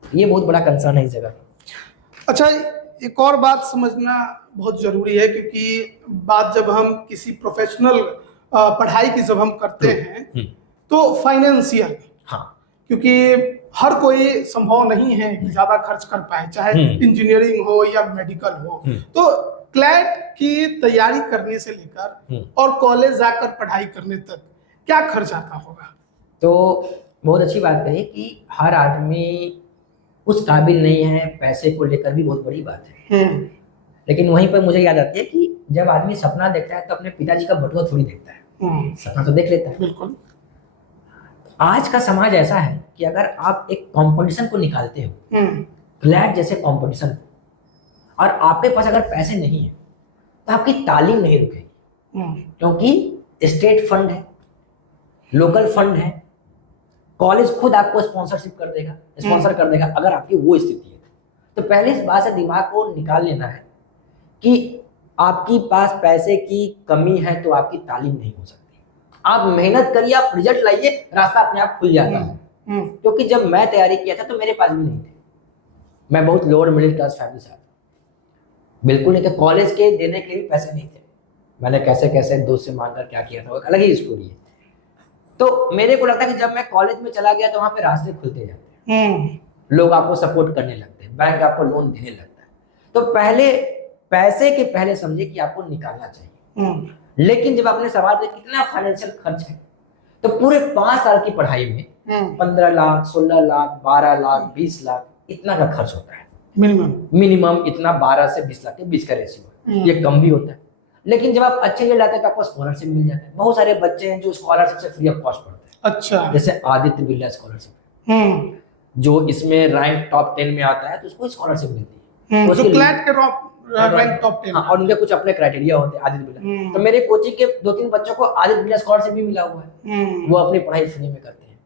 ये बहुत बड़ा कंसर्न है इस जगह। अच्छा, एक और बात समझना बहुत जरूरी है, क्योंकि बात जब हम किसी प्रोफेशनल पढ़ाई की जब हम करते हैं तो फाइनेंशियल, हाँ, क्योंकि हर कोई संभव नहीं है कि ज्यादा खर्च कर पाए, चाहे इंजीनियरिंग हो या मेडिकल हो। तो क्लैट की तैयारी करने से लेकर और कॉलेज जाकर पढ़ाई करने तक क्या खर्च आता होगा? तो बहुत अच्छी बात कही कि हर आदमी उस काबिल नहीं है, पैसे को लेकर भी बहुत बड़ी बात है। लेकिन वहीं पर मुझे याद आती है कि जब आदमी सपना देखता है तो अपने पिताजी का बटुआ थोड़ी देखता है, सपना तो देख लेता है। बिल्कुल। आज का समाज ऐसा है कि अगर आप एक कंपटीशन को निकालते हो, क्लैट जैसे कंपटीशन, और आपके पास अगर पैसे नहीं है तो आपकी तालीम नहीं रुकेगी, क्योंकि स्टेट फंड है, लोकल फंड है, कॉलेज खुद आपको स्पॉन्सरशिप कर देगा, स्पॉन्सर कर देगा अगर आपकी वो स्थिति है। तो पहले इस बात से दिमाग को निकाल लेना है कि आपकी पास पैसे की कमी है तो आपकी तालीम नहीं हो सकती। आप मेहनत करिए, आप रिजल्ट लाइए, रास्ता अपने आप खुल जाता है। क्योंकि जब मैं तैयारी किया था तो मेरे पास भी नहीं थे, मैं बहुत लोअर मिडिल क्लास फैमिली से, बिल्कुल नहीं थे, कॉलेज के देने के लिए पैसे नहीं थे। मैंने कैसे कैसे दोस्त से मांगकर क्या किया था, अलग ही स्टोरी है। तो मेरे को लगता है कि जब मैं कॉलेज में चला गया तो वहां पे रास्ते खुलते जाते हैं, लोग आपको सपोर्ट करने लगते हैं, बैंक आपको लोन देने लगता है। तो पहले पैसे के पहले समझे कि आपको निकालना चाहिए। लेकिन जब आपने सवाल किया कितना फाइनेंशियल खर्च है, तो पूरे 5 साल की पढ़ाई में 15 लाख, 16 लाख, 12 लाख, 20 लाख इतना का खर्च होता है। मिनिमम इतना 12 से 20 लाख के बीच का रेशियो है, ये कम भी होता है। लेकिन जब आप अच्छे रिजल्ट आते हैं तो आपको स्कॉलरशिप मिल जाता है। बहुत सारे बच्चे हैं जो स्कॉलरशिप से फ्री ऑफ कॉस्ट पढ़ते हैं। अच्छा, जैसे आदित्य बिरला स्कॉलरशिप, जो इसमें रैंक टॉप 10 में आता है तो उसको स्कॉलरशिप मिलती है, जो क्लैट के रैंक टॉप 10। और उनके कुछ अपने क्राइटेरिया होते हैं आदित्य बिरला। तो मेरे कोचिंग के 2-3 बच्चों को आदित्य बिरला स्कॉलरशिप भी मिला हुआ है, वो अपनी पढ़ाई फ्री में करते हैं।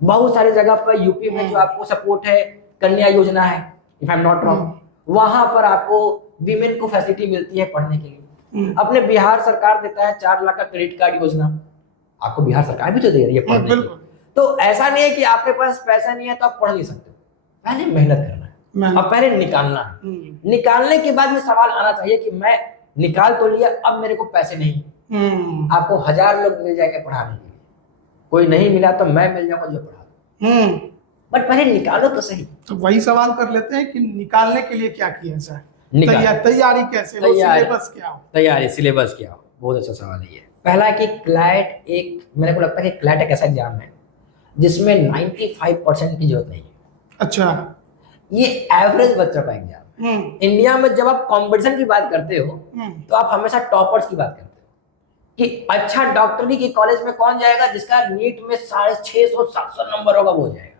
बहुत सारी जगह पर यूपी में जो आपको सपोर्ट है, कन्या योजना है, if I am not wrong, वहां पर आपको वीमेन को फैसिलिटी मिलती है पढ़ने के लिए। अपने बिहार सरकार देता है 4 लाख का क्रेडिट कार्ड योजना, आपको बिहार सरकार भी तो दे रही है पढ़ने के लिए। तो ऐसा नहीं है कि आपके पास पैसा नहीं है तो आप पढ़ नहीं सकते, पहले मेहनत करना है और पहले निकालना है। निकालने के बाद में सवाल आना चाहिए कि मैं निकाल तो लिया, अब मेरे को पैसे नहीं। आपको 1000 लोग मिल जाएंगे पढ़ाने के लिए, कोई नहीं मिला तो मैं मिल जाऊंगा जो पढ़ा, बट पहले निकालो तो सही। तो वही सवाल कर लेते हैं कि निकालने के लिए क्या किया जाए, तैयारी कैसे हो, सिलेबस क्या हो? तैयारी सिलेबस क्या हो, बहुत अच्छा सवाल है ये। पहला कि क्लैट एक, मेरे को लगता है कि क्लैट एक ऐसा एग्जाम है जिसमें 95% की जरूरत नहीं है। अच्छा, ये एवरेज बच्चों का एग्जाम है। इंडिया में जब आप कंपटीशन की बात करते हो तो आप हमेशा टॉपर्स की बात करते हो कि अच्छा डॉक्टरी के कॉलेज में कौन जाएगा जिसका नीट में 650-700 नंबर होगा वो जाएगा।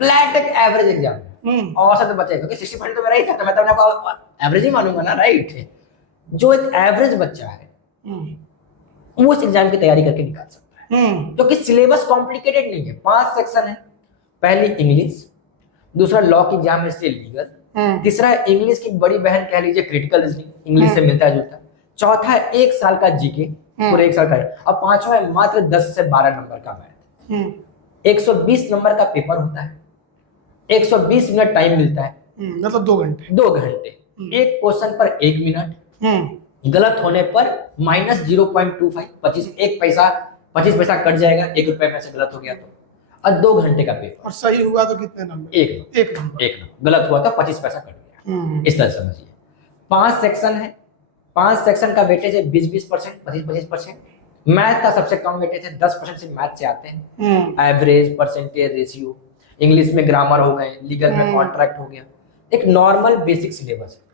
क्लैट एक एवरेज एग्जाम है, औसत बच्चे क्योंकि 60% तो मेरा ही था, तो मैं तो आपको एवरेज ही मानूंगा ना, राइट। जो एक एवरेज बच्चा है वो इस एग्जाम की तैयारी करके निकाल सकता है, क्योंकि सिलेबस कॉम्प्लिकेटेड नहीं है। 5 सेक्शन है, पहली इंग्लिश, दूसरा लॉ की एग्जाम है इसलिए लीगल, तीसरा इंग्लिश की बड़ी बहन कह लीजिए क्रिटिकल रीजनिंग, इंग्लिश से मिलता जुलता, चौथा 1 साल का जीके, पूरे 1 साल का, और पांचवा है मात्र 10 से 12 नंबर का मैथ। 120 नंबर का पेपर होता है, 120 मिनट टाइम मिलता है, मतलब 2 घंटे। 2 घंटे, एक क्वेश्चन पर 1 मिनट, गलत होने पर -0.25 25 पैसा कट जाएगा, 1 रुपए में से गलत हो गया तो, और 2 घंटे का पेपर। और सही हुआ तो कितने नंबर? 1 नंबर। गलत हुआ तो 25 पैसा कट गया। इस तरह समझिए। 5 सेक्शन है, 5 सेक्शन का वेटेज है 20-20%, 25-25%। मैथ का सबसे कम वेटेज है, 10% से मैथ से आते हैं। एवरेज, परसेंटेज, रेशियो, इंग्लिश में ग्रामर हो गए, लीगल में कॉन्ट्रैक्ट हो गया। एक नॉर्मल बेसिक सिलेबस है।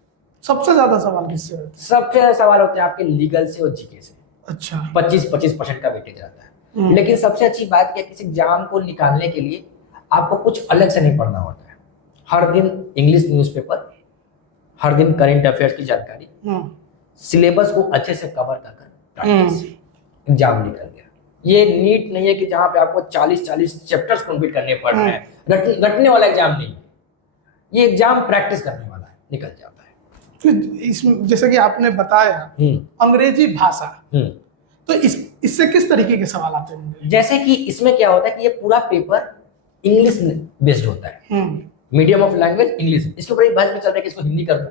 सबसे ज्यादा सवाल किससे होते हैं? सबसे ज्यादा सवाल होते हैं आपके लीगल से और जीके से। अच्छा, 25% का वेटेज रहता है। लेकिन सबसे अच्छी बात क्या, किसी एग्जाम को निकालने के लिए आपको कुछ अलग से नहीं पढ़ना होता है। हर दिन इंग्लिश न्यूज़पेपर, हर दिन करंट अफेयर्स की जानकारी, सिलेबस को अच्छे से कवर कर एग्जाम निकल गया। ये नीट नहीं है कि जहां पे आपको 40 चैप्टर्स कंप्लीट करने पड़ रहे हैं, रटने वाला एग्जाम नहीं है। ये एग्जाम प्रैक्टिस करने वाला है, निकल जाता है। तो इसमें जैसे कि आपने बताया अंग्रेजी भाषा, तो इससे किस तरीके के सवाल आते होंगे? जैसे कि इसमें क्या होता है कि ये पूरा पेपर इंग्लिश बेस्ड होता है, मीडियम ऑफ लैंग्वेज इंग्लिश। इसके ऊपर एक बहस में चल रहा है कि इसको हिंदी कर दो।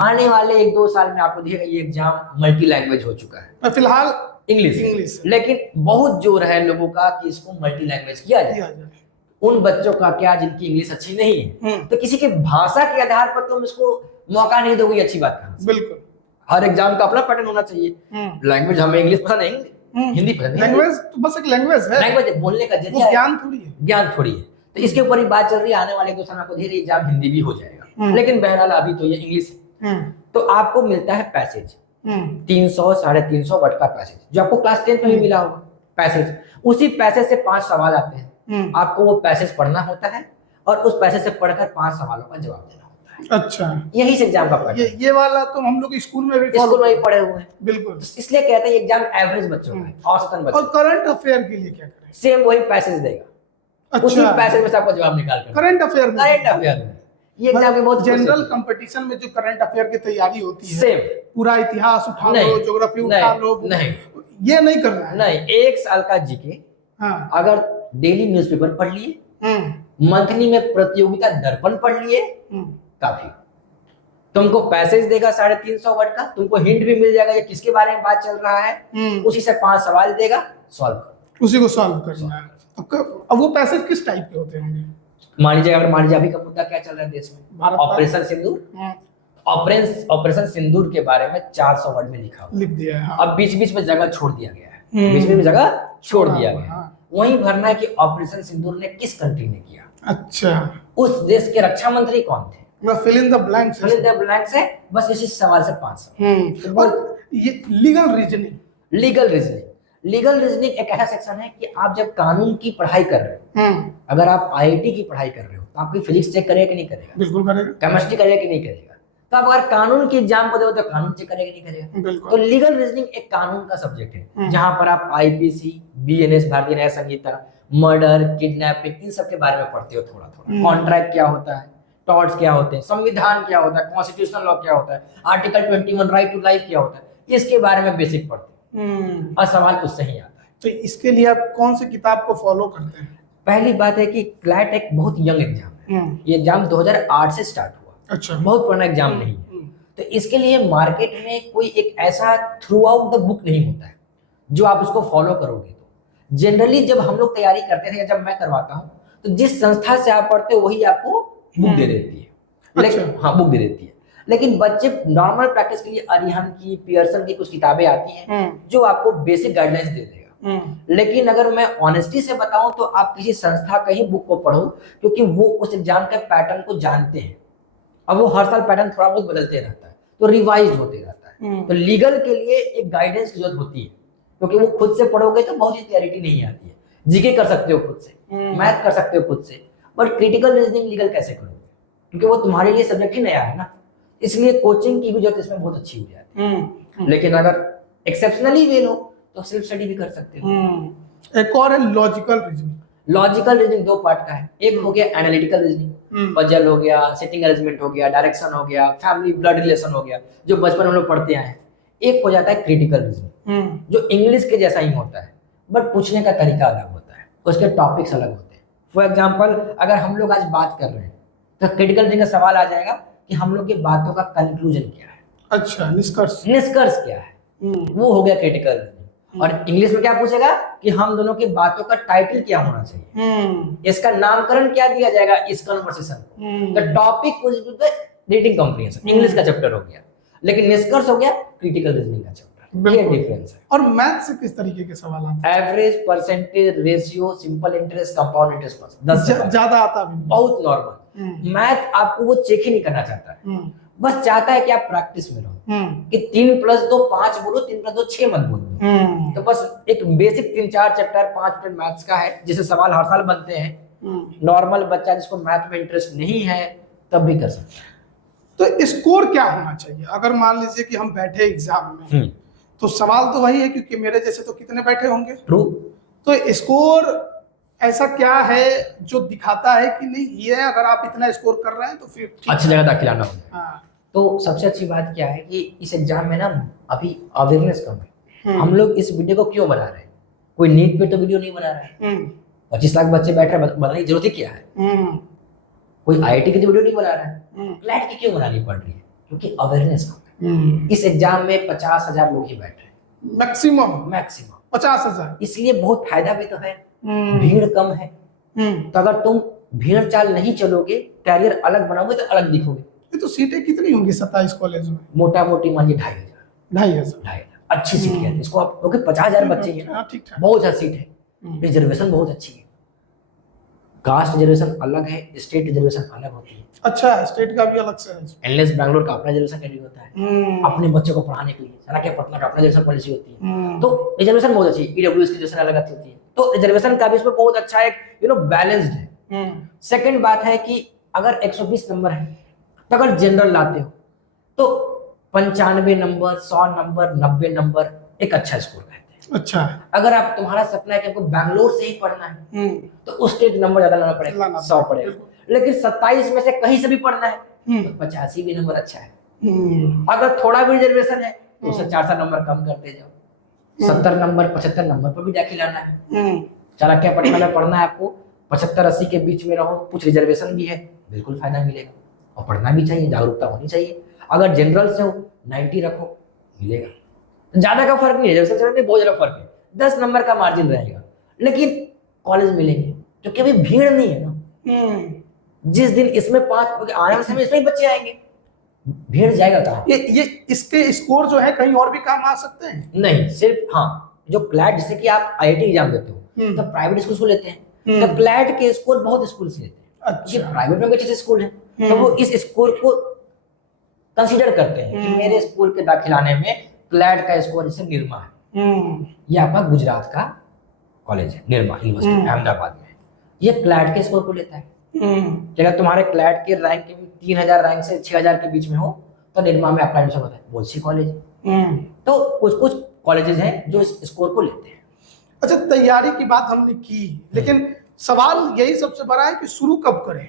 आने वाले 1-2 साल में आपको दिखेगा ये एग्जाम मल्टी लैंग्वेज हो चुका है। फिलहाल इंग्लिश, लेकिन बहुत जोर है लोगों का कि इसको मल्टी लैंग्वेज किया जाए। उन बच्चों का क्या जिनकी इंग्लिश अच्छी नहीं है, तो किसी के भाषा के आधार पर तुम इसको मौका नहीं दोगे, अच्छी बात कहां? बिल्कुल, हर एग्जाम का अपना पैटर्न होना चाहिए। लैंग्वेज हमें इंग्लिश पसंद है, हिंदी पसंद है। लैंग्वेज तो बस एक लैंग्वेज है, लैंग्वेज बोलने का जरिया, ज्ञान थोड़ी है, ज्ञान थोड़ी है। तो इसके ऊपर ही बात चल रही है। आने वाले 2 साल में आपको धीरे एग्जाम हिंदी भी हो जाएगा, लेकिन बहरहाल अभी तो ये इंग्लिश है। तो आपको मिलता है पैसेज 300-350 वर्ड का पैसेज, जो आपको क्लास 10 में भी मिला होगा पैसेज। उसी पैसेज से 5 सवाल आते हैं, आपको वो पैसेज पढ़ना होता है और उस पैसेज से पढ़कर 5 सवालों का जवाब देना होता है। अच्छा, यही से एग्जाम का पैटर्न। ये वाला तो हम लोग स्कूल में भी पढ़े हुए हैं। बिल्कुल, इसलिए कहते हैं एग्जाम एवरेज बच्चों का है, औसतन बच्चों। और करंट अफेयर के लिए क्या करें? सेम वही पैसेज देगा। अच्छा, उसी पैसेज में से आपको जवाब निकाल कर करंट अफेयर में ये एग्जाम के बहुत जनरल कंपटीशन में जो करंट अफेयर की तैयारी होती है, सेम पूरा इतिहास उठा लो, ज्योग्राफी उठा लो, नहीं, ये नहीं करना है। नहीं, 1 साल का जीके अगर डेली न्यूज़पेपर पढ़ लिए, मंथली में प्रतियोगिता दर्पण पढ़ लिए, काफी। तुमको पैसेज देगा 350 वर्ड का, तुमको हिंट भी मिल जाएगा ये किसके बारे में बात चल रहा है, उसी से 5 सवाल देगा, सॉल्व करो, उसी को सॉल्व करना है। अब वो पैसेज किस टाइप के होते होंगे? मान लीजिए अभी का मुद्दा क्या चल रहा है देश में, ऑपरेशन सिंदूर। ऑपरेशन सिंदूर के बारे में 400 वर्ड में लिख दिया है। अब बीच में जगह छोड़ दिया गया है, बीच में जगह छोड़ दिया गया है। वही भरना है कि ऑपरेशन सिंदूर ने किस कंट्री ने किया। अच्छा, उस देश के रक्षा मंत्री कौन थे? फिल इन द ब्लैंक्स है, बस इसी सवाल से 5 सवाल। और ये लीगल रीजनिंग एक ऐसा सेक्शन है कि आप जब कानून की पढ़ाई कर रहे हो, अगर आप आईआईटी की पढ़ाई कर रहे हो तो आपकी फिजिक्स चेक करेगा कि नहीं करेगा? बिल्कुल करेगा। केमिस्ट्री करेगा कि नहीं करेगा? तो आप अगर कानून की एग्जाम को दोगे तो कानून चेक करेगा कि नहीं करेगा? तो लीगल रीजनिंग एक कानून का सब्जेक्ट है, जहां पर आप आईपीसी, बीएनएस भारतीय न्याय संहिता, मर्डर, किडनैपिंग, इन सब के बारे में पढ़ते हो थोड़ा थोड़ा। कॉन्ट्रैक्ट क्या होता है, टॉर्ट्स क्या होते हैं, संविधान क्या होता है, कॉन्स्टिट्यूशनल लॉ क्या होता है, आर्टिकल 21 राइट टू लाइफ क्या होता है, इसके बारे में बेसिक पढ़ते हैं और सवाल उससे ही आता है। तो इसके लिए आप कौन सी किताब को फॉलो करते हैं? पहली बात है कि क्लैट एक बहुत यंग एग्जाम है। ये एग्जाम 2008 से स्टार्ट हुआ। अच्छा, बहुत पुराना एग्जाम नहीं है। तो इसके लिए मार्केट में कोई एक ऐसा थ्रू आउट द बुक नहीं होता है जो आप उसको फॉलो करोगे। तो जनरली जब हम लोग तैयारी करते थे या जब मैं करवाता हूँ, तो जिस संस्था से आप पढ़ते हो वही आपको बुक दे देती है। लेकिन हाँ, बुक दे देती है, लेकिन बच्चे नॉर्मल प्रैक्टिस के लिए अरिहंत की, पियर्सन की कुछ किताबें आती हैं जो आपको बेसिक गाइडलाइंस दे देगा। लेकिन अगर मैं ऑनेस्टी से बताऊं तो आप किसी संस्था का ही बुक को पढ़ो, क्योंकि वो उस एग्जाम के पैटर्न को जानते हैं। अब वो हर साल पैटर्न थोड़ा बहुत बदलते रहता है, तो रिवाइज होते रहता है। तो लीगल के लिए एक गाइडेंस की जरूरत होती है, क्योंकि वो खुद से पढ़ोगे तो बहुत ही क्लैरिटी नहीं आती है। जीके कर सकते हो खुद से, मैथ कर सकते हो खुद से, बट क्रिटिकल रीजनिंग लीगल कैसे करोगे? क्योंकि वो तुम्हारे लिए सब्जेक्ट ही नया है ना। इसलिए कोचिंग की भी जरूरत इसमें बहुत अच्छी हो जाती है। लेकिन अगर एक्सेप्शनली वे लो तो सेल्फ स्टडी भी कर सकते हो। एक और है logical reasoning. Logical reasoning 2 part का है। एक हो गया एनालिटिकल रीजनिंग, पजल हो गया, सेटिंग अरेंजमेंट हो गया, डायरेक्शन हो गया, फैमिली ब्लड रिलेशन हो गया, जो बचपन में लोग पढ़ते आए हैं। एक हो जाता है क्रिटिकल रीजनिंग, जो इंग्लिश के जैसा ही होता है, बट पूछने का तरीका अलग होता है, उसके टॉपिक्स अलग होते हैं। फॉर एग्जाम्पल, अगर हम लोग आज बात कर रहे हैं तो क्रिटिकल रीजनिंग का सवाल आ जाएगा कि हम लोग की बातों का कंक्लूजन क्या है। अच्छा, निष्कर्ष क्या है, वो हो गया क्रिटिकल रीजनिंग। और इंग्लिश में क्या पूछेगा कि हम दोनों की बातों का टाइटल क्या होना चाहिए, इसका नामकरण क्या दिया जाएगा इस कन्वर्सेशन को। The topic was the reading comprehension, English का चैप्टर हो गया, लेकिन निष्कर्ष हो गया क्रिटिकल रीजनिंग का चैप्टर। ये डिफरेंस है। और मैथ से किस तरीके के सवाल आते हैं? Average, percentage, ratio, simple interest, compound interest, बस 10 ज्यादा आता भी नहीं, बहुत नॉर्मल। मैथ आपको वो चेक ही नहीं करना चाहता है, बस चाहता है कि आप प्रैक्टिस में रहो, कि 3 + 2 5 बोलो, 3 + 2 6 मत बोलो। तो बस एक बेसिक 3-4 चैप्टर 5 मिनट मैथ्स का है, जिसे सवाल हर साल बनते हैं। नॉर्मल बच्चा जिसको मैथ में इंटरेस्ट नहीं है तब भी कर सकता है। तो स्कोर क्या होना चाहिए? अगर मान लीजिए कि हम बैठे एग्जाम में, तो सवाल तो वही है, क्योंकि मेरे जैसे तो कितने बैठे होंगे? ट्रू। तो स्कोर ऐसा क्या है जो दिखाता है कि नहीं ये अगर आप इतना स्कोर कर रहे हैं तो फिर ठीक अच्छी है। जगह दाखिला ना हो। हाँ। तो सबसे अच्छी बात क्या है कि इस एग्जाम में ना अभी अवेयरनेस कम है। हम्म। हम लोग इस वीडियो को क्यों बना रहे हैं? कोई नीट पे तो वीडियो नहीं बना रहा है। 25 लाख बच्चे बैठ रहे हैं, बनाने की जरूरत ही क्या है? कोई आईआईटी की तो वीडियो नहीं बना रहा है, क्लैट की क्यों बनानी पड़ रही है? क्योंकि अवेयरनेस कम है। इस एग्जाम में 50,000 लोग ही बैठ रहे हैं मैक्सिमम 50,000। इसलिए बहुत फायदा भी तो है, भीड़ कम है। तो अगर तुम भीड़ चाल नहीं चलोगे, कैरियर अलग बनाओगे तो अलग दिखोगे। ये तो सीटें कितनी होंगी 27 कॉलेज में? मोटा मोटी मान लीजिए 2,500 2,500 अच्छी सीट है। इसको आप क्योंकि 50,000 बच्चे हैं, हाँ, ठीक ठाक। बहुत अच्छा सीट है। रिजर्वेशन बहुत अच्छी है। कास्ट रिजर्वेशन अलग है, स्टेट रिजर्वेशन अलग होती है। अच्छा, स्टेट का भी अलग से है। एनलेस बैंगलोर का अपना रिजर्वेशन कैंडिडेट होता है अपने बच्चों को पढ़ाने के लिए। चाणक्य पटना का अपना रिजर्वेशन पॉलिसी होती है। तो रिजर्वेशन बहुत अच्छी है। ईडब्ल्यूएस की रिजर्वेशन अलग होती है। तो रिजर्वेशन का भी इसमें बहुत अच्छा एक बैलेंस्ड है। सेकंड बात है कि अगर 120 नंबर है तो अगर जनरल लाते हो तो 95 नंबर, 100 नंबर, 90 नंबर एक अच्छा स्कोर कहते हैं। अच्छा, अगर आप तुम्हारा सपना है कि आपको बैंगलोर से ही पढ़ना है तो उस स्टेट नंबर ज्यादा लाना पड़ेगा, 100 पड़ेगा। लेकिन 27 में से कहीं से भी पढ़ना है तो 85 भी नंबर अच्छा है। अगर थोड़ा भी रिजर्वेशन है तो उसे 4 नंबर कम करते जाओ। 70 नंबर 75 नंबर पर भी दाखिला लाना है। चाणक्य पटना में पढ़ना है आपको, 75-80 के बीच में रहो, कुछ रिजर्वेशन भी है, बिल्कुल फायदा मिलेगा। और पढ़ना भी चाहिए, जागरूकता होनी चाहिए। अगर जनरल से हो 90 रखो, मिलेगा। ज्यादा का फर्क नहीं है, रिजर्वेशन में बहुत ज्यादा फर्क है, 10 नंबर का मार्जिन रहेगा, लेकिन कॉलेज मिलेंगे क्योंकि अभी भीड़ नहीं है ना। जिस दिन इसमें 5 आने वाले समय इसमें ही बच्चे आएंगे, भीड़ जाएगा कहाँ? ये इसके स्कोर जो है कहीं और भी काम आ सकते हैं? नहीं, सिर्फ हाँ जो क्लैट, जैसे कि आप आईआईटी एग्जाम देते हो तो प्राइवेट स्कूल को लेते हैं, तो क्लैट के स्कोर बहुत स्कूल से लेते हैं। अच्छा। प्राइवेट में भी अच्छे स्कूल है तो वो इस स्कोर को कंसीडर करते हैं कि मेरे स्कूल के दाखिलाने में क्लैट का स्कोर जैसे निर्मा है, ये आपका गुजरात का कॉलेज है, निर्मा यूनिवर्सिटी अहमदाबाद में, ये क्लैट के स्कोर को लेता है। कि अगर तुम्हारे क्लैट के रैंक 3000 रैंक से 6000 के बीच में हो तो निर्मा में आपका एडमिशन होता है, बहुत सी कॉलेज। तो कुछ कॉलेजेस हैं जो इस स्कोर को लेते हैं। अच्छा, तैयारी की बात हमने की, लेकिन सवाल यही सबसे बड़ा है कि शुरू कब करें?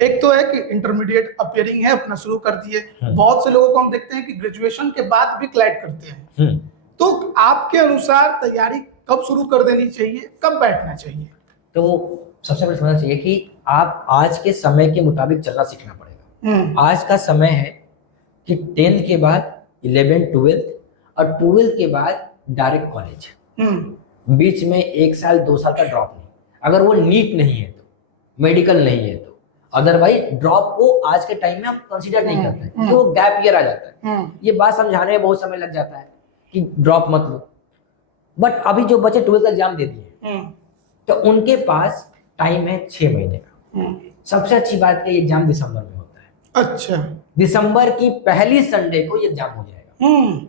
एक तो है कि इंटरमीडिएट अपीयरिंग है, अपना शुरू कर दिए। बहुत से लोगों को हम देखते हैं कि ग्रेजुएशन के बाद भी क्लैट करते हैं। तो आपके अनुसार तैयारी कब शुरू कर देनी चाहिए, कब बैठना चाहिए? तो सबसे पहले समझना चाहिए कि आप आज के समय के मुताबिक चलना सीखना पड़ेगा। आज का समय है कि 10th के बाद 11th 12th और 12th के बाद डायरेक्ट कॉलेज, बीच में 1 साल 2 साल का ड्रॉप नहीं। अगर वो नीट नहीं है तो, मेडिकल नहीं है तो, अदरवाइज ड्रॉप को आज के टाइम में हम कंसीडर नहीं करते हैं, तो गैप ईयर आ जाता है। ये बात समझाने में बहुत समय लग जाता है कि ड्रॉप मत लो। बट अभी जो बच्चे 12th का एग्जाम दे दिए तो उनके पास टाइम है 6 महीने का। सबसे अच्छी बात है, ये एग्जाम दिसंबर में होता है। अच्छा, दिसंबर की पहली संडे को ये एग्जाम हो जाएगा।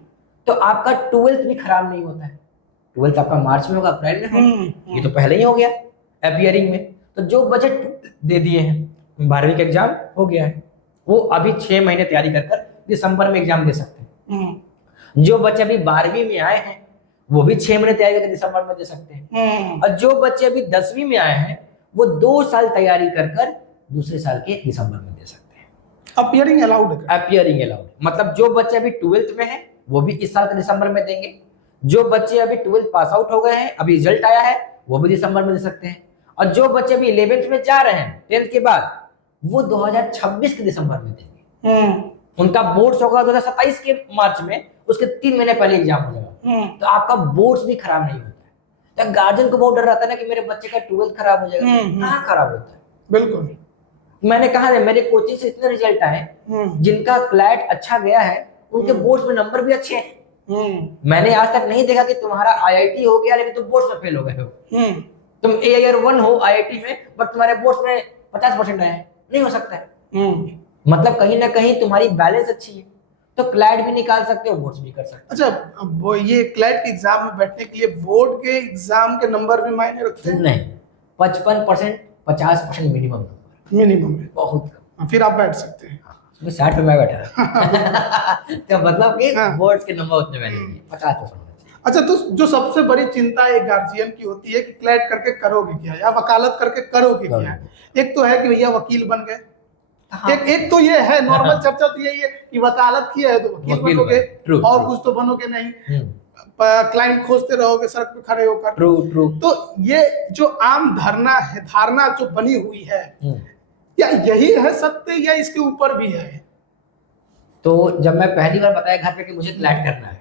तो आपका 12th भी खराब नहीं होता है। 12th आपका मार्च में होगा, अप्रैल में होगा, ये तो पहले ही हो गया अपीयरिंग में। तो जो बच्चे दे दिए हैं, 12वीं का एग्जाम हो गया है, वो अभी 6 महीने तैयारी कर दिसंबर में एग्जाम दे सकते हैं। जो बच्चे अभी 12वीं में आए हैं वो भी 6 महीने तैयारी करके दिसंबर में दे सकते हैं। और जो बच्चे अभी 10वीं में आए हैं वो 2 साल तैयारी कर दूसरे साल के दिसंबर में दे सकते हैं। अपीयरिंग अलाउड है? अपीयरिंग अलाउड, मतलब जो बच्चे अभी 12th में हैं वो भी इस साल के दिसंबर में देंगे। जो बच्चे अभी 12th पास आउट हो गए हैं, अभी रिजल्ट आया है, वो भी दिसंबर में दे सकते हैं। और जो बच्चे अभी 11th में जा रहे हैं 10th के बाद, वो 2026 के दिसंबर में देंगे। उनका बोर्ड्स होगा 2027 के मार्च में, उसके 3 महीने पहले एग्जाम हो जाएगा। तो आपका बोर्ड्स भी खराब नहीं होता है। तो गार्जियन को बहुत डर रहता है ना कि मेरे बच्चे का 12th खराब हो जाएगा। कहाँ खराब होता है? बिल्कुल। मैंने कहा है, मेरे कोचिंग से इतने रिजल्ट आए जिनका क्लैट अच्छा गया है, उनके बोर्ड्स में नंबर भी अच्छे हैं। मैंने आज तक नहीं देखा कि तुम्हारा आईआईटी हो गया लेकिन तुम बोर्ड्स में फेल हो गए हो। तुम AIR 1 हो आईआईटी में, बट तुम्हारे बोर्ड्स में 50% आए हैं, नहीं हो सकता है। मतलब कहीं ना कहीं तुम्हारी बैलेंस अच्छी है, तो क्लैट भी निकाल सकते हो, बोर्ड्स भी कर सकते हो। अच्छा, वो ये क्लैट के एग्जाम में बैठने के लिए बोर्ड के एग्जाम के नंबर भी मायने रखते हैं? नहीं, 55% 50% मिनिमम है, बहुत कम। फिर आप बैठ सकते हैं। 60 पे मैं बैठा तो मतलब कि बोर्ड्स के नंबर उतने मैंने 50%। अच्छा, तो जो सबसे बड़ी चिंता एक गार्जियन की होती है कि क्लैट करके करोगे क्या या वकालत करके करोगे क्या। एक तो है कि भैया वकील बन गए, हाँ। एक तो ये है नॉर्मल चर्चा तो यही है कि वकालत किया है तो वकील बनोगे, और कुछ तो बनोगे नहीं, क्लाइंट खोजते रहोगे सड़क पे खड़े होकर। ट्रू। तो ये जो आम धारणा जो बनी हुई है, या यही है सत्य या इसके ऊपर भी है? तो जब मैं पहली बार बताया घर पे कि मुझे क्लैट करना है,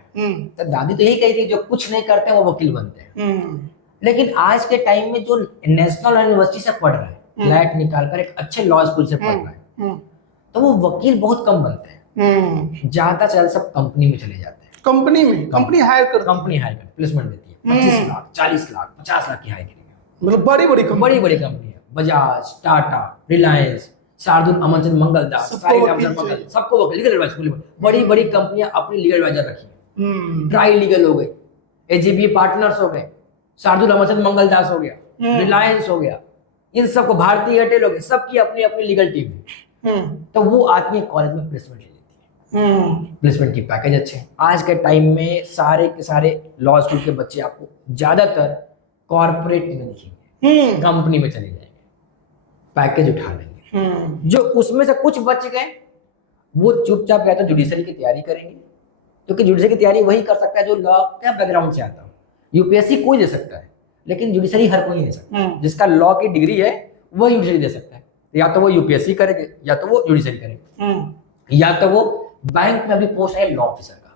तो दादी तो यही कही थी जो कुछ नहीं करते वो वकील बनते हैं। लेकिन आज के टाइम में जो नेशनल यूनिवर्सिटी से पढ़ रहा है, क्लैट निकालकर एक अच्छे लॉ स्कूल से पढ़ रहा है, तो वो वकील बहुत कम बनते हैं। ज्यादा से ज्यादा सब कंपनी में चले जाते हैं। कंपनी हायर कर प्लेसमेंट देती है 25 लाख 40 लाख 50 लाख की हायर करेंगे। मतलब बड़ी बड़ी कंपनी है, बजाज, टाटा, रिलायंस, शार्दुल, अमनचंद, मंगलदास, सबको वकील लीगल एडवाइस, बड़ी कंपनियां अपनी लीगल एडवाइजर रखी है। ट्राई लीगल हो गई, एजीबी पार्टनर्स हो गए, शार्दुल, अमनचंद, मंगलदास हो गया, रिलायंस हो गया, इन सबको, भारतीय एयरटेल हो गया, सबकी अपनी अपनी लीगल टीम है। तो वो आदमी कॉलेज में प्लेसमेंट ले लेती है। प्लेसमेंट की पैकेज अच्छे हैं। आज के टाइम में सारे के सारे लॉ स्कूल के बच्चे आपको ज्यादातर कॉर्पोरेट में दिखेंगे, कंपनी में चले जाएंगे, पैकेज उठा लेंगे। जो उसमें से कुछ बच गए वो चुपचाप या तो जुडिशरी की तैयारी करेंगे, क्योंकि जुडिशरी की तैयारी वही कर सकता है जो लॉ का बैकग्राउंड से आता हो। यूपीएससी कोई दे सकता है, लेकिन जुडिशरी हर कोई नहीं दे सकता। जिसका लॉ की डिग्री है वो जुडिशरी दे सकता है। या तो वो यूपीएससी करेंगे, या तो वो जुडिशरी करेंगे, या तो वो बैंक में अभी पोस्ट है लॉ ऑफिसर का।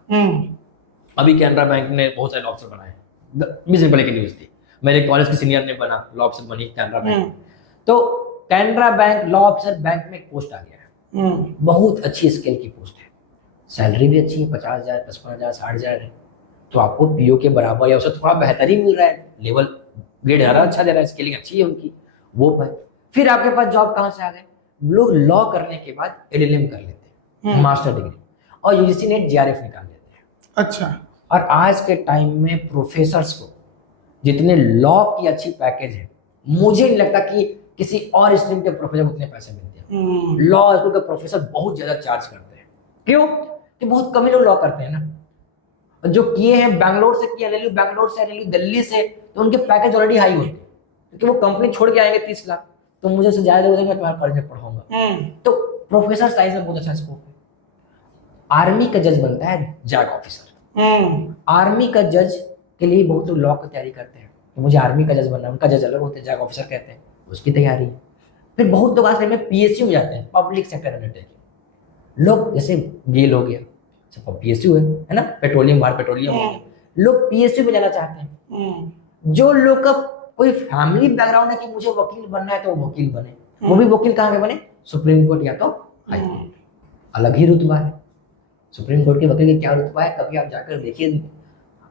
अभी कैनरा बैंक ने बहुत सारे लॉ ऑफिसर बनाए, 20 दिन पहले की न्यूज थी। मेरे कॉलेज के सीनियर ने बना लॉ ऑफिसर बनी कैनरा बैंक। तो Canara bank law officer bank में एक पोस्ट आ गया है, बहुत अच्छी स्केल की पोस्ट है, सैलरी भी अच्छी है, 50,000, 55,000, 60,000 है। तो आपको पीओ के बराबर या उससे थोड़ा बेहतरीन मिल रहा है, लेवल ग्रेड ज़्यादा अच्छा दे रहा है, स्केलिंग अच्छी है उनकी, वो है। फिर आपके पास जॉब कहाँ से आ गए? लोग लॉ करने के बाद एलएलएम कर लेते हैं, मास्टर डिग्री, और यूजीसी नेट जीआरएफ निकाल लेते हैं। अच्छा। और आज के टाइम में प्रोफेसर्स को जितने लॉ की अच्छी पैकेज है, मुझे नहीं लगता कि किसी और स्ट्रीम के प्रोफेसर को उतने पैसे मिलते हैं। लॉ स्कूल के प्रोफेसर बहुत ज्यादा चार्ज करते हैं। क्यों? कि बहुत कम ही लोग लॉ करते हैं ना। जो किए हैं बैंगलोर से किए, एलएलयू बैंगलोर से, एलएलयू दिल्ली से, तो उनके पैकेज ऑलरेडी हाई होते हैं, क्योंकि वो कंपनी छोड़ के आएंगे 30 लाख, तो मुझे उससे ज्यादा हो जाएगा, मैं तुम्हारे कॉलेज में पढ़ाऊंगा। तो प्रोफेसर साइज में बहुत अच्छा स्कोप है। आर्मी का जज बनता है जैक ऑफिसर। आर्मी का जज के लिए बहुत लोग लॉ की तैयारी करते हैं, तो मुझे आर्मी का जज बनना है, उनका जज अलग होते हैं, जैक ऑफिसर कहते हैं, उसकी तैयारी है। फिर बहुत लोग आज में पीएसयू में जाते हैं, पब्लिक सेक्टर अंडरटेकिंग। लोग जैसे गेल हो गया, सब पीएसयू है ना, पेट्रोलियम, भारत पेट्रोलियम हो गया, लोग पीएसयू में जाना चाहते हैं। जो लोग का कोई फैमिली बैकग्राउंड है कि मुझे वकील बनना है, तो वो वकील बने। वो भी वकील कहाँ पे बने? सुप्रीम कोर्ट या तो हाई कोर्ट। अलग ही रुतबा है सुप्रीम कोर्ट के वकील की। क्या रुतबा है, कभी आप जाकर देखिए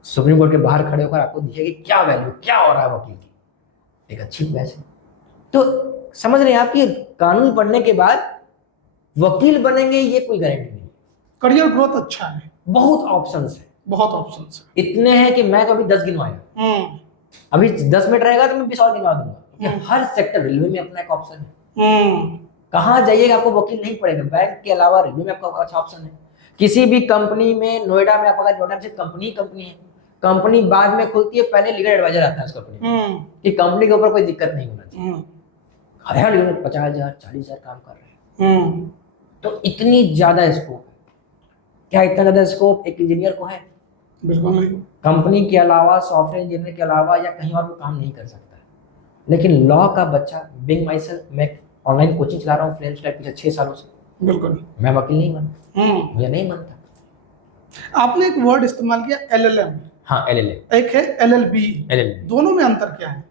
सुप्रीम कोर्ट के बाहर खड़े होकर, आपको दिखेगी क्या वैल्यू, क्या हो रहा है वकील की, एक अच्छी बहस है। तो समझ रहे हैं आप कि कानून पढ़ने के बाद वकील बनेंगे ये कोई गारंटी नहीं। करियर ग्रोथ अच्छा है, बहुत ऑप्शंस है, बहुत ऑप्शंस है। इतने हैं कि मैं तो अभी 10 गिनवाया, अभी 10 मिनट रहेगा तो मैं 20 और गिनवा दूंगा। हर सेक्टर, रेलवे में अपना एक ऑप्शन है, कहाँ जाइएगा आपको वकील नहीं पड़ेगा। बैंक के अलावा रेलवे में आपका अच्छा ऑप्शन है। किसी भी कंपनी में, नोएडा में, आपका नोएडा में कंपनी है, कंपनी बाद में खुलती है, पहले लीगल एडवाइजर आता है उस कंपनी कि कंपनी के ऊपर कोई दिक्कत नहीं होना चाहिए। हर यूनिट 50,000, 40,000 काम कर रहे हैं। तो इतनी ज्यादा स्कोप है। क्या इतना ज्यादा स्कोप एक इंजीनियर को है? बिल्कुल नहीं। कंपनी के अलावा, सॉफ्टवेयर इंजीनियर के अलावा या कहीं और वो काम नहीं कर सकता। लेकिन लॉ का बच्चा, बिंग माई सेल्फ, मैं ऑनलाइन कोचिंग चला रहा हूँ फ्रेंड्स टाइप पिछले 6 सालों से, बिल्कुल मैं वकील नहीं बना, मुझे नहीं बनता। आपने एक वर्ड इस्तेमाल किया एलएलएम। हाँ, एलएलएम। एक है एलएलबी। दोनों में अंतर क्या है?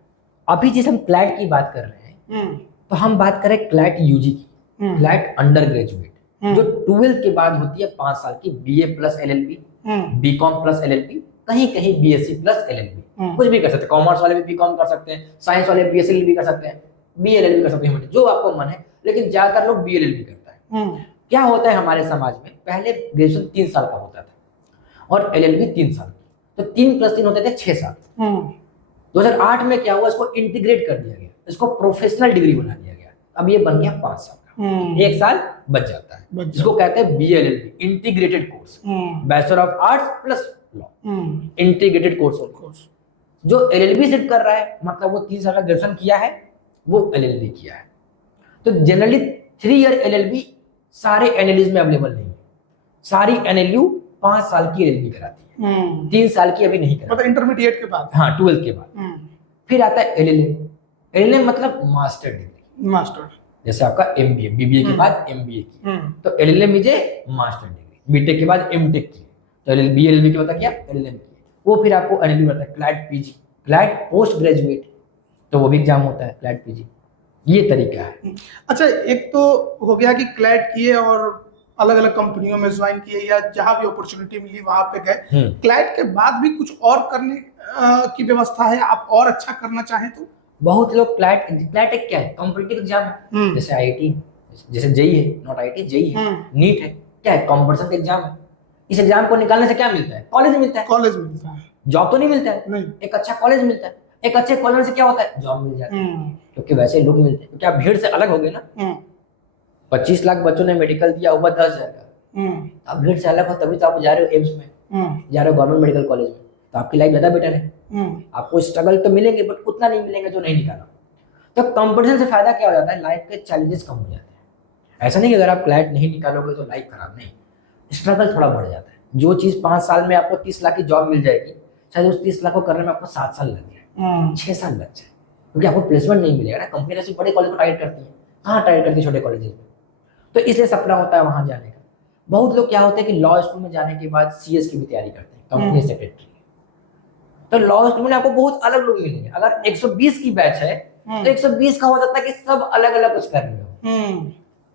अभी जिस हम क्लैट की बात कर रहे हैं, तो हम बात करें क्लैट यूजी की, क्लैट अंडर ग्रेजुएट, जो 12th के बाद होती है 5 साल की, BA plus LLB, BCom plus LLB, कहीं कहीं बीएससी प्लस एलएलबी, कुछ भी कर सकते हैं। कॉमर्स वाले भी बीकॉम कर सकते हैं, साइंस वाले बीएससी एलएलबी कर सकते हैं, बीएलएलबी कर सकते हैं, जो आपको मन है। लेकिन ज्यादातर लोग बीएलएलबी करता है। क्या होता है हमारे समाज में, पहले ग्रेजुएशन 3 साल का होता था और एलएलबी 3 साल, तो 3 + 3 होते थे 6 साल। 2008 में क्या हुआ, इसको इंटीग्रेट कर दिया गया, इसको प्रोफेशनल डिग्री बना दिया गया। अब ये बन गया 5 साल का, 1 साल बच जाता है, जिसको कहते हैं BLLB, integrated course, bachelor of arts plus law, integrated course of law. जो एलएलबी सिर्फ कर रहा है मतलब वो 3 साल का ग्रेजुएशन किया है, वो एलएलबी किया है। तो जनरली 3 ईयर एलएलबी सारे एनएलयूज में अवेलेबल नहीं है। सारी एनएलयू 5 साल की एलएलबी कराती है, 3 साल की अभी नहीं कराती, मतलब इंटरमीडिएट के बाद। हाँ, 12th के बाद। फिर आता है एलएलएम। एलएलएम मतलब मास्टर डिग्री, मास्टर, जैसे आपका एमबीए, बीबीए के बाद एमबीए की, तो LLM is a master degree. BTech के बाद एमटेक की, तो एलएलबी एलएलबी के बाद क्या, एलएलएम की। वो फिर आपको एलएलबी मिलता है, CLAT PG, CLAT post graduate, तो वो भी एग्जाम होता है, क्लैट पीजी। ये तरीका है। अच्छा, एक तो हो गया कि क्लैट किए और अलग अलग कंपनियों में ज्वाइन किए या जहां भी अपॉर्चुनिटी मिली वहां पे गए। क्लैट के बाद भी कुछ और करने की व्यवस्था है, आप और अच्छा करना चाहें तो? बहुत लोग क्लैट एक क्या है, कॉम्पिटिटिव एग्जाम है, जैसे आईआईटी, जैसे जेई है, नॉट आईआईटी, जेई है, नीट है, क्या है, कॉम्पिटिशन का एग्जाम है। इस एग्जाम को निकालने से क्या मिलता है, कॉलेज मिलता है, कॉलेज मिलता है, जॉब तो नहीं मिलता है, नहीं। एक अच्छा कॉलेज मिलता है, एक अच्छे कॉलेज से क्या होता है, जॉब मिल जाती है, क्योंकि वैसे लोग मिलते हैं, क्योंकि आप भीड़ से अलग हो गए ना। 25 लाख बच्चों ने मेडिकल दिया, ऊपर 10,000 का, आप भीड़ से अलग हो, तभी तो आप जा रहे हो एम्स में, जा रहे हो गवर्नमेंट मेडिकल कॉलेज में, तो आपकी लाइफ ज्यादा बेटर है। आपको स्ट्रगल तो मिलेंगे बट उतना नहीं मिलेंगे जो नहीं निकाला। तो कंपटीशन से फायदा क्या हो जाता है, लाइफ के चैलेंजेस कम हो जाते हैं। ऐसा नहीं कि अगर आप क्लैट नहीं निकालोगे तो लाइफ खराब, नहीं, स्ट्रगल थोड़ा बढ़ जाता है। जो चीज 5 साल में आपको 30 लाख की जॉब मिल जाएगी, शायद उस 30 लाख को करने में आपको 7 साल लग जाए, 6 साल लग जाए, क्योंकि आपको प्लेसमेंट नहीं मिलेगा ना। कंपनी ऐसे बड़े कॉलेज को टारगेट करती है, कहाँ टारगेट करती है, छोटे कॉलेज में। तो इसलिए सपना होता है वहां जाने का। बहुत लोग क्या होते हैं कि लॉ स्कूल में जाने के बाद सीएस की भी तैयारी करते हैं, कंपनी सेक्रेटरी। तो लॉ स्कूल में आपको बहुत अलग लोग मिलेंगे। अगर 120 की बैच है तो 120 का हो सकता है कि सब अलग अलग कुछ कर रहे हो।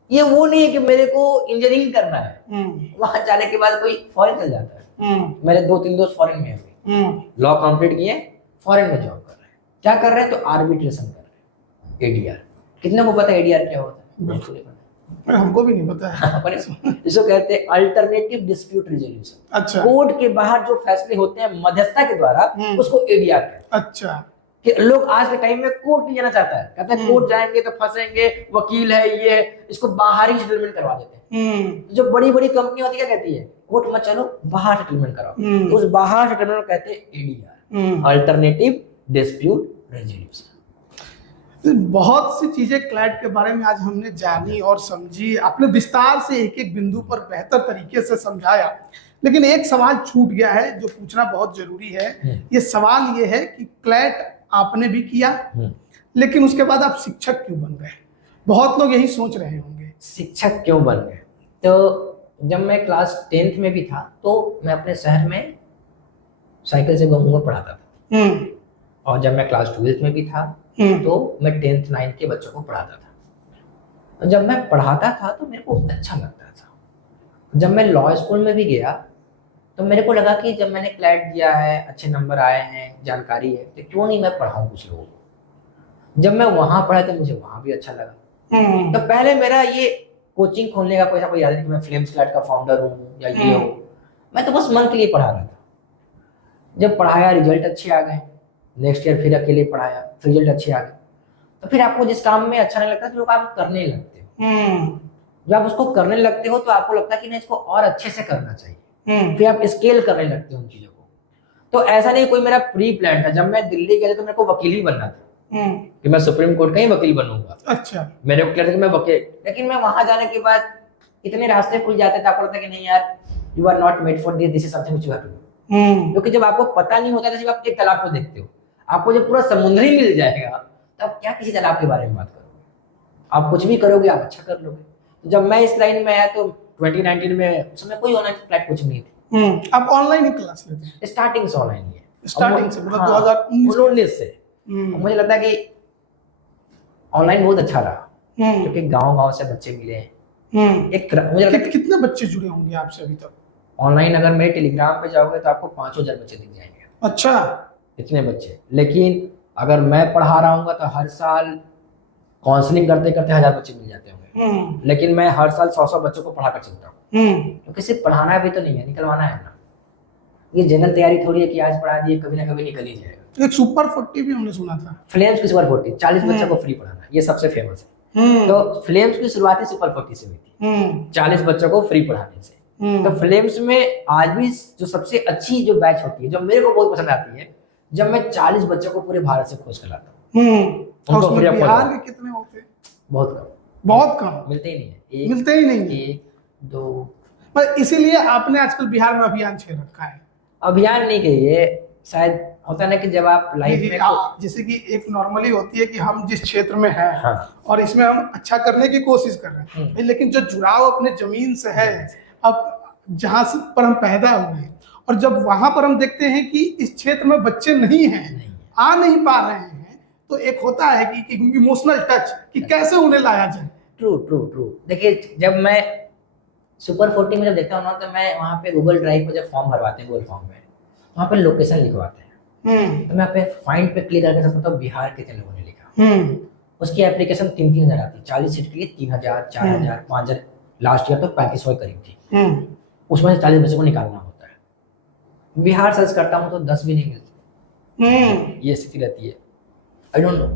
ये वो नहीं है कि मेरे को इंजीनियरिंग करना है, वहां जाने के बाद कोई फॉरेन चल जाता है। मेरे 2-3 दोस्त फॉरेन में हैं, लॉ कंप्लीट किए, फॉरेन में जॉब कर रहे हैं। क्या कर रहे हैं, तो आर्बिट्रेशन कर रहे हैं, एडीआर। कितने को पता है एडीआर क्या होता है? बिल्कुल नहीं पता, हमको भी नहीं पता है। इसको कहते हैं अल्टरनेटिव डिस्प्यूट रिजोल्यूशन। अच्छा, कोर्ट के बाहर जो फैसले होते हैं मध्यस्थता के द्वारा, उसको एडीआर कहते हैं। अच्छा, कि लोग आज के टाइम में कोर्ट नहीं जाना चाहता है, कहते हैं कोर्ट जाएंगे तो फंसेंगे, वकील है, ये इसको बाहर ही सेटलमेंट करवा देते हैं। जो बड़ी बड़ी कंपनी होती है क्या कहती है, कोर्ट मत चलो, बाहर सेटलमेंट कराओ। तो उस बाहर सेटलमेंट को कहते हैं एडीआर, अल्टरनेटिव डिस्प्यूट रेजोल्यूशन। बहुत सी चीजें क्लैट के बारे में आज हमने जानी और समझी। आपने विस्तार से एक एक बिंदु पर बेहतर तरीके से समझाया, लेकिन एक सवाल छूट गया है जो पूछना बहुत जरूरी है। ये सवाल ये है कि क्लैट आपने भी किया, लेकिन उसके बाद आप शिक्षक क्यों बन गए? बहुत लोग यही सोच रहे होंगे, शिक्षक क्यों बन गए। तो जब मैं क्लास 10th में भी था तो मैं अपने शहर में साइकिल से घूमूंगा पढ़ाता था, और जब मैं क्लास 12th में भी था तो मैं 10th 9th के बच्चों को पढ़ाता था। जब मैं पढ़ाता था तो मेरे को अच्छा लगता था। जब मैं लॉ स्कूल में भी गया तो मेरे को लगा कि जब मैंने क्लैट दिया है, अच्छे नंबर आए हैं, जानकारी है, तो क्यों नहीं मैं पढ़ाऊं कुछ लोगों को। जब मैं वहां पढ़ा तो मुझे वहां भी अच्छा लगा। तो पहले मेरा ये कोचिंग खोलने का कोई याद नहीं कि मैं फिल्म्स क्लैट का फाउंडर हूँ या ये हो, मैं तो बस मन के लिए पढ़ा रहा था। जब पढ़ाया, रिजल्ट अच्छे आ गए, नेक्स्ट ईयर फिर अकेले पढ़ाया, फिर रिजल्ट अच्छे आ गए, तो फिर आपको जिस काम में अच्छा नहीं लगता तो आप करने लगते हो। जब आप उसको करने लगते हो तो आपको लगता है कि नहीं, इसको और अच्छे से करना चाहिए, फिर आप स्केल करने लगते हो उन चीजों को। तो ऐसा नहीं कोई मेरा प्री प्लान था। जब मैं दिल्ली गया तो मेरे को वकील ही बनना था, कि मैं सुप्रीम कोर्ट का ही वकील बनूंगा। अच्छा, मेरे को क्लियर था कि मैं वकील, लेकिन मैं वहां जाने के बाद इतने रास्ते खुल जाते थे, आपको लगता है कि नहीं यार, you are not made for this is something which you have to do. क्योंकि जब आपको पता नहीं होता, जैसे आप एक तालाब को देखते हो, आपको जब पूरा समुद्र ही मिल जाएगा तो आप क्या किसी तालाब के बारे में बात करोगे। आप कुछ भी करोगे, आप अच्छा कर लोगे। तो जब मैं इस लाइन में आया तो 2019 में, उस समय कोई ऑनलाइन क्लैट कोचिंग नहीं थी। आप ऑनलाइन ही क्लास लेते हैं? स्टार्टिंग से ऑनलाइन ही है, स्टार्टिंग से, मतलब 2019 से। मुझे लगता है कि ऑनलाइन बहुत अच्छा रहा, क्योंकि गांव से बच्चे मिले हैं। मुझे लगता है कितने बच्चे जुड़े होंगे आपसे अभी तक ऑनलाइन? अगर मेरे टेलीग्राम पे जाओगे तो आपको 5,000 बच्चे दिख जाएंगे। अच्छा, इतने बच्चे। लेकिन अगर मैं पढ़ा रहा हूँ तो हर साल काउंसलिंग करते करते 1000 बच्चे मिल जाते होंगे। लेकिन मैं हर साल 100 बच्चों को पढ़ा कर चलता हूँ, क्योंकि सिर्फ पढ़ाना भी तो नहीं है, निकलवाना है ना। ये जनरल तैयारी थोड़ी है कि आज पढ़ा दिए, कभी ना कभी निकल ही जाएगा। एक सुपर 40 भी हमने सुना था, फ्लेम्स की सुपर 40, 40 बच्चों को फ्री पढ़ाना, ये सबसे फेमस है। तो फ्लेम्स की शुरुआत ही सुपर 40 से हुई थी, 40 बच्चों को फ्री पढ़ाने से। तो फिल्म्स में आज भी जो सबसे अच्छी जो बैच होती है, जो मेरे को बहुत पसंद आती है, जब मैं 40 बच्चों को पूरे भारत से खोज कर लाता हूँ। और उसमें बिहार के कितने होते हैं? बहुत कम मिलते ही नहीं है, एक दो। पर इसीलिए आपने आजकल बिहार में अभियान छेड़ रखा है। अभियान नहीं कहिए, शायद होता ना कि जब आप लाइफ में जैसे कि एक नॉर्मली होती है कि हम जिस क्षेत्र में हैं, हाँ, और इसमें हम अच्छा करने की कोशिश कर रहे हैं, लेकिन जो जुड़ाव अपने जमीन से है, अब जहाँ से पर हम पैदा हुए हैं, और जब वहां पर हम देखते हैं कि इस क्षेत्र में बच्चे नहीं हैं, आ नहीं पा रहे हैं, तो एक होता है कि इमोशनल टच कि कैसे उन्हें लाया जाए। ट्रू। देखिए, जब मैं सुपर 40 में जब देखता हूँ ना, तो मैं वहाँ पे गूगल ड्राइव पे जब फॉर्म भरवाते हैं, गूगल फॉर्म में वहाँ पे लोकेशन लिखवाते हैं, तो मैं पे फाइंड पे क्लिक करके सब बताऊँ बिहार कितने लोगों ने लिखा। उसकी एप्लीकेशन 3-3 हजार आती है, 40 सीट के लिए 3000, 4000, 5000, लास्ट ईयर तो 3500 करीब थी। उसमें से 40 बच्चों को निकालना होता है। बिहार सर्च करता हूँ तो 10 भी नहीं मिलते। ये स्थिति रहती है, आई डोंट नो।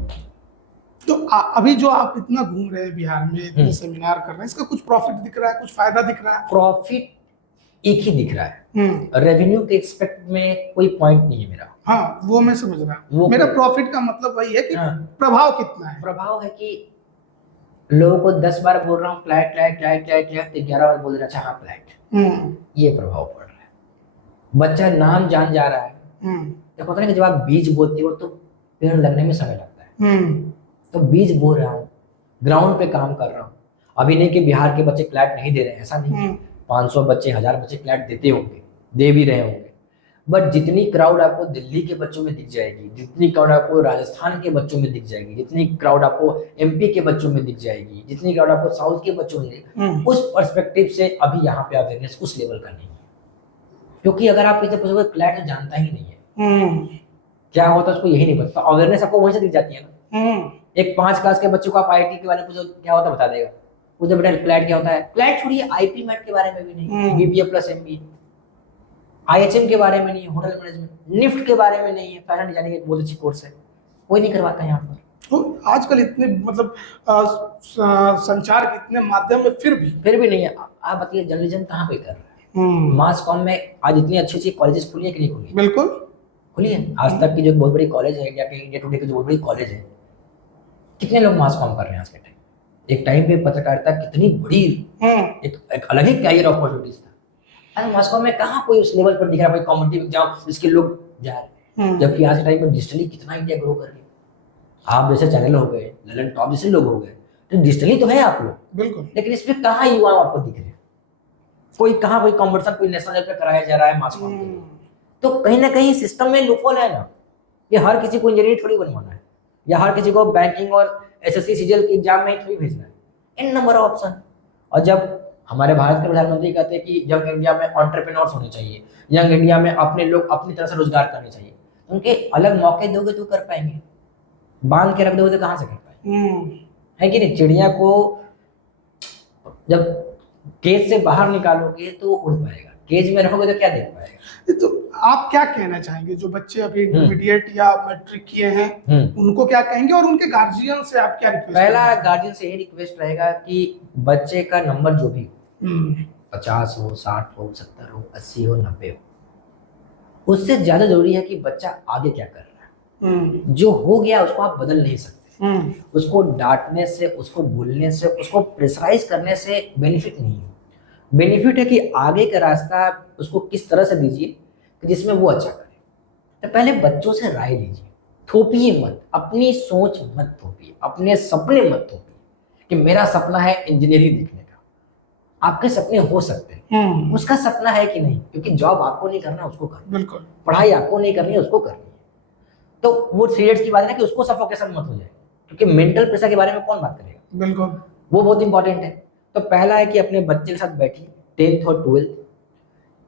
तो अभी जो आप इतना घूम रहे हैं बिहार में, इतने सेमिनार कर रहे हैं, इसका कुछ प्रॉफिट दिख रहा है, कुछ फायदा दिख रहा है? प्रॉफिट एक ही दिख रहा है, रेवेन्यू के एक्सपेक्ट में कोई पॉइंट नहीं है मेरा। हाँ, वो मैं समझ रहा हूँ। मेरा प्रॉफिट का मतलब वही है कि प्रभाव कितना है। प्रभाव है कि लोगों को 10 बार बोल रहा हूँ फ्लैट, 11 बार बोल रहा है अच्छा हाँ फ्लैट, ये प्रभाव पड़ रहा है। बच्चा नाम जान जा रहा है। देखो होता है कि जब आप बीज बोते हो तो पेड़ लगने में समय लगता है, तो बीज बो रहा हूँ, ग्राउंड पे काम कर रहा हूँ। अभी नहीं कि बिहार के बच्चे फ्लैट नहीं दे रहे हैं, ऐसा नहीं। 500 बच्चे, 1000 बच्चे फ्लैट देते होंगे, दे भी रहे होंगे, बट जितनी क्राउड आपको दिल्ली के बच्चों में दिख जाएगी, जितनी क्राउड आपको राजस्थान के बच्चों में दिख जाएगी, जितनी क्राउड आपको एमपी के बच्चों में दिख जाएगी, जितनी क्राउड आपको साउथ के बच्चों में, उस पर्सपेक्टिव से अभी यहाँ पे अवेयरनेस उस लेवल का नहीं है। क्योंकि अगर आप इसे पूछोगे फ्लैट जानता ही नहीं है क्या होता है, उसको यही नहीं पता, अवेयरनेस आपको वहीं से दिख जाती है ना। एक 5 क्लास के बच्चों को आप आईटी के बारे में पूछो क्या होता है, बता देगा। मुझे बेटा फ्लैट क्या होता है, फ्लैट छोड़िए, आईपी मैट के बारे में भी नहीं, बीबीए प्लस एमबीए, आईएचएम के बारे में नहीं, होटल मैनेजमेंट, निफ्ट के बारे में नहीं है, फैशन डिजाइनिंग एक बहुत अच्छी कोर्स है, कोई नहीं करवाता है यहाँ पर। तो आजकल इतने मतलब संचार के इतने माध्यम में फिर भी नहीं है। आप बताइए जर्नलिज्म कहाँ पे कर रहा है? मास कॉम में आज इतनी अच्छी कॉलेजेस खुली है कि नहीं खुली? बिल्कुल खुली है। आज तक की जो बहुत बड़ी कॉलेज है, इंडिया टुडे की जो बहुत बड़ी कॉलेज है, कितने लोग मास कॉम कर रहे हैं आज के टाइम? एक टाइम पे पत्रकारिता कितनी बड़ी एक अलग ही कैरियर अपॉर्चुनिटीज था। आज मास कॉम में कहाँ कोई उस लेवल पर दिख रहा है, कोई कॉम्पिटिटिव एग्जाम जिसके लोग जा रहे हैं, जबकि आज के टाइम पर डिजिटली कितना इंडिया ग्रो कर रही। आप जैसे चैनल हो गए, ललन टॉप जैसे लोग हो गए, तो डिजिटली तो है आप लोग, बिल्कुल, लेकिन इसमें कहाँ युवा आपको दिख रहे हैं? कोई कहाँ कोई कॉम्पिटिशन कोई नेशनल लेवल पे कराया जा रहा है मास कॉम? तो कहीं ना कहीं सिस्टम में लूपहोल है ना। ये हर किसी को इंजीनियर थोड़ी बनवाना है, या हर किसी को बैंकिंग और एसएससी सीजीएल के एग्जाम में थोड़ी भेजना है, इन नंबर ऑफ ऑप्शन। और जब हमारे भारत के प्रधानमंत्री कहते हैं कि यंग इंडिया में एंटरप्रेन्योर्स होने चाहिए, यंग इंडिया में अपने लोग अपनी तरह से रोजगार करने चाहिए, उनके अलग मौके दोगे तो कर पाएंगे, बांध के रख दोगे तो कहाँ से कर पाएंगे? है कि नहीं? चिड़िया को जब केज से बाहर निकालोगे तो उड़ पाएगा, केज में रखोगे तो क्या देख पाएगा? तो आप क्या कहना चाहेंगे जो बच्चे अभी इंटरमीडिएट या मैट्रिक किए हैं, उनको क्या कहेंगे, और उनके गार्जियन से आप क्या रिक्वेस्ट? पहला गार्जियन से ये रिक्वेस्ट रहेगा कि बच्चे का नंबर जो भी 50 हो, 60 हो, 70 हो, 80 हो, 90 हो, उससे ज्यादा जरूरी है कि बच्चा आगे क्या कर रहा है। जो हो गया उसको आप बदल नहीं सकते। उसको डांटने से, उसको बोलने से, उसको प्रेशराइज करने से बेनिफिट नहीं है। बेनिफिट है कि आगे का रास्ता उसको किस तरह से दीजिए कि जिसमें वो अच्छा करे। तो पहले बच्चों से राय लीजिए, थोपिए मत, अपनी सोच मत थोपिए, अपने सपने मत थोपिए कि मेरा सपना है इंजीनियरिंग देखने का। आपके सपने हो सकते हैं, उसका सपना है कि नहीं, क्योंकि जॉब आपको नहीं करना उसको करना, बिल्कुल, पढ़ाई आपको नहीं करनी है उसको करनी है। तो वो 3 इयर्स की बात है ना कि उसको सफोकेशन मत हो जाए, क्योंकि मेंटल प्रेशर के बारे में कौन बात करेगा? बिल्कुल, वो बहुत इंपॉर्टेंट है। तो पहला है कि अपने बच्चे के साथ बैठिए, 10th और 12th,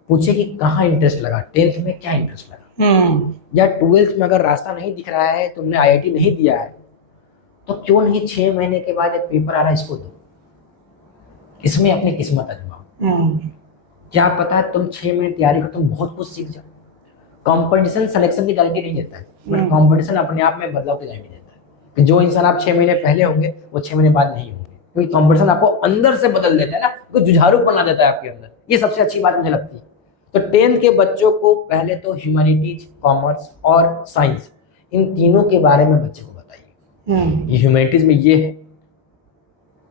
पूछे कि कहाँ इंटरेस्ट लगा, 10th में क्या इंटरेस्ट लगा, या 12th में अगर रास्ता नहीं दिख रहा है, तुमने आईआईटी नहीं दिया है, तो क्यों नहीं 6 महीने के बाद एक पेपर आ रहा है इसको दो, इसमें अपनी किस्मत आजमाओ। क्या पता तुम 6 महीने तैयारी करो, तुम बहुत कुछ सीख जाओ। कंपटीशन सिलेक्शन की गारंटी नहीं देता है, बट कंपटीशन अपने आप में बदलाव की गारंटी देता है कि जो इंसान आप 6 महीने पहले होंगे वो 6 महीने बाद नहीं होंगे, क्योंकि कंपटीशन आपको अंदर से बदल देता है ना, कोई जुझारू बना देता है आपके अंदर। ये सबसे अच्छी बात मुझे लगती है। तो 10th के बच्चों को पहले तो ह्यूमैनिटीज, कॉमर्स और साइंस, इन तीनों के बारे में बच्चे को बताइए। ये ह्यूमैनिटीज में ये है,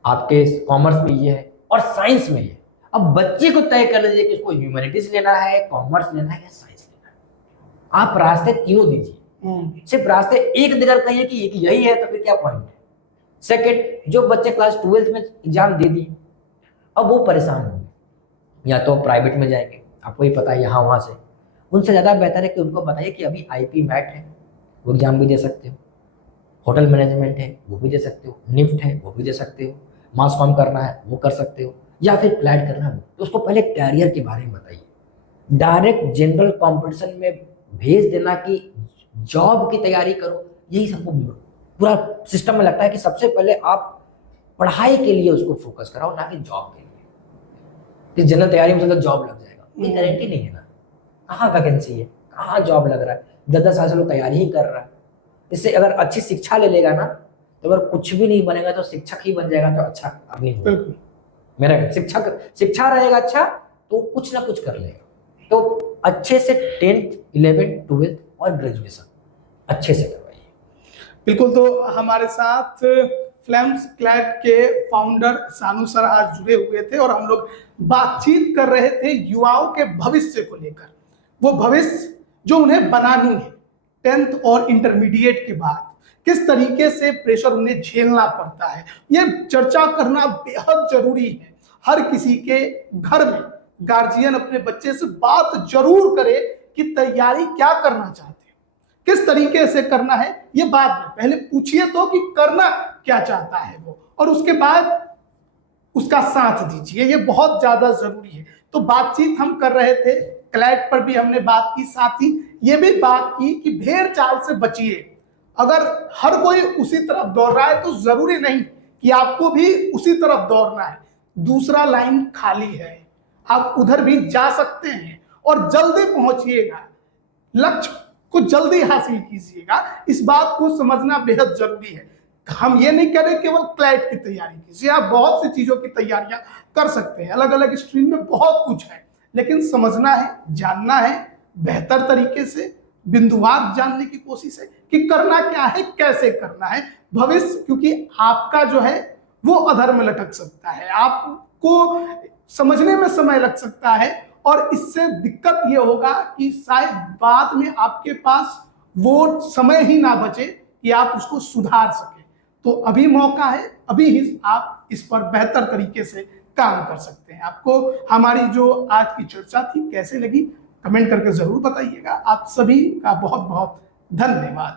आपके कॉमर्स में ये है और साइंस में ये। अब बच्चे को तय कर लीजिए कि उसको ह्यूमैनिटीज लेना है, कॉमर्स लेना है या साइंस लेना है। आप रास्ते तीनों दीजिए। सिर्फ रास्ते एक देकर कहिए कि एक यही है, तो फिर क्या पॉइंट है। सेकेंड, जो बच्चे क्लास 12th में एग्जाम दे दिए, अब वो परेशान होंगे, या तो प्राइवेट में जाएंगे, आपको ही पता है यहाँ वहाँ से। उनसे ज़्यादा बेहतर है कि उनको बताइए कि अभी आईपी मैट है, वो एग्जाम भी दे सकते हो, होटल मैनेजमेंट है वो भी दे सकते हो, निफ्ट है वो भी दे सकते हो, मास कॉम करना है वो कर सकते हो, या फिर क्लैट करना है वो। तो उसको पहले कैरियर के बारे में बताइए। डायरेक्ट जनरल कॉम्पिटिशन में भेज देना कि जॉब की तैयारी करो, यही सबको पूरा सिस्टम में लगता है कि सबसे पहले आप पढ़ाई के लिए उसको फोकस कराओ, ना कि जॉब के लिए। इस जनरल तैयारी में तो जॉब लग जाएगा, कोई गारंटी नहीं है ना, कहाँ वैकेंसी है, कहाँ जॉब लग रहा है। 10-10 साल से लोग तैयारी ही कर रहा है। इससे अगर अच्छी शिक्षा ले लेगा ना, तो अगर कुछ भी नहीं बनेगा तो शिक्षक ही बन जाएगा, तो अच्छा आदमी होगा। मेरा शिक्षा रहेगा अच्छा तो कुछ ना कुछ कर लेगा। तो अच्छे से 10th, 11th, 12th और ग्रेजुएशन अच्छे से करवाइए। बिल्कुल। तो हमारे साथ फ्लेम्स क्लैट के फाउंडर सानू सर आज जुड़े हुए थे और हम लोग बातचीत कर रहे थे युवाओं के भविष्य को लेकर। वो भविष्य जो उन्हें बनानी है 10th और इंटरमीडिएट के बाद, किस तरीके से प्रेशर उन्हें झेलना पड़ता है, ये चर्चा करना बेहद जरूरी है। हर किसी के घर में गार्जियन अपने बच्चे से बात जरूर करे कि तैयारी क्या करना चाहते हैं, किस तरीके से करना है। ये बाद में पहले पूछिए तो कि करना क्या चाहता है वो, और उसके बाद उसका साथ दीजिए। ये बहुत ज्यादा जरूरी है। तो बातचीत हम कर रहे थे, क्लैट पर भी हमने बात की, साथ ही ये भी बात की कि भेड़ चाल से बचिए। अगर हर कोई उसी तरफ दौड़ रहा है तो जरूरी नहीं कि आपको भी उसी तरफ दौड़ना है। दूसरा लाइन खाली है, आप उधर भी जा सकते हैं और जल्दी पहुंचिएगा, लक्ष्य को जल्दी हासिल कीजिएगा। इस बात को समझना बेहद जरूरी है। हम ये नहीं करें केवल क्लैट की तैयारी कीजिए, आप बहुत सी चीजों की तैयारियां कर सकते हैं। अलग अलग स्ट्रीम में बहुत कुछ है, लेकिन समझना है, जानना है, बेहतर तरीके से बिंदुवार जानने की कोशिश है कि करना क्या है, कैसे करना है। भविष्य क्योंकि आपका जो है वो अधर में लटक सकता है, आपको समझने में समय लग सकता है, और इससे दिक्कत ये होगा कि शायद बाद में आपके पास वो समय ही ना बचे कि आप उसको सुधार सकें। तो अभी मौका है, अभी ही आप इस पर बेहतर तरीके से काम कर सकते हैं। आपको हमारी जो आज की चर्चा थी कैसे लगी, कमेंट करके जरूर बताइएगा। आप सभी का बहुत बहुत धन्यवाद।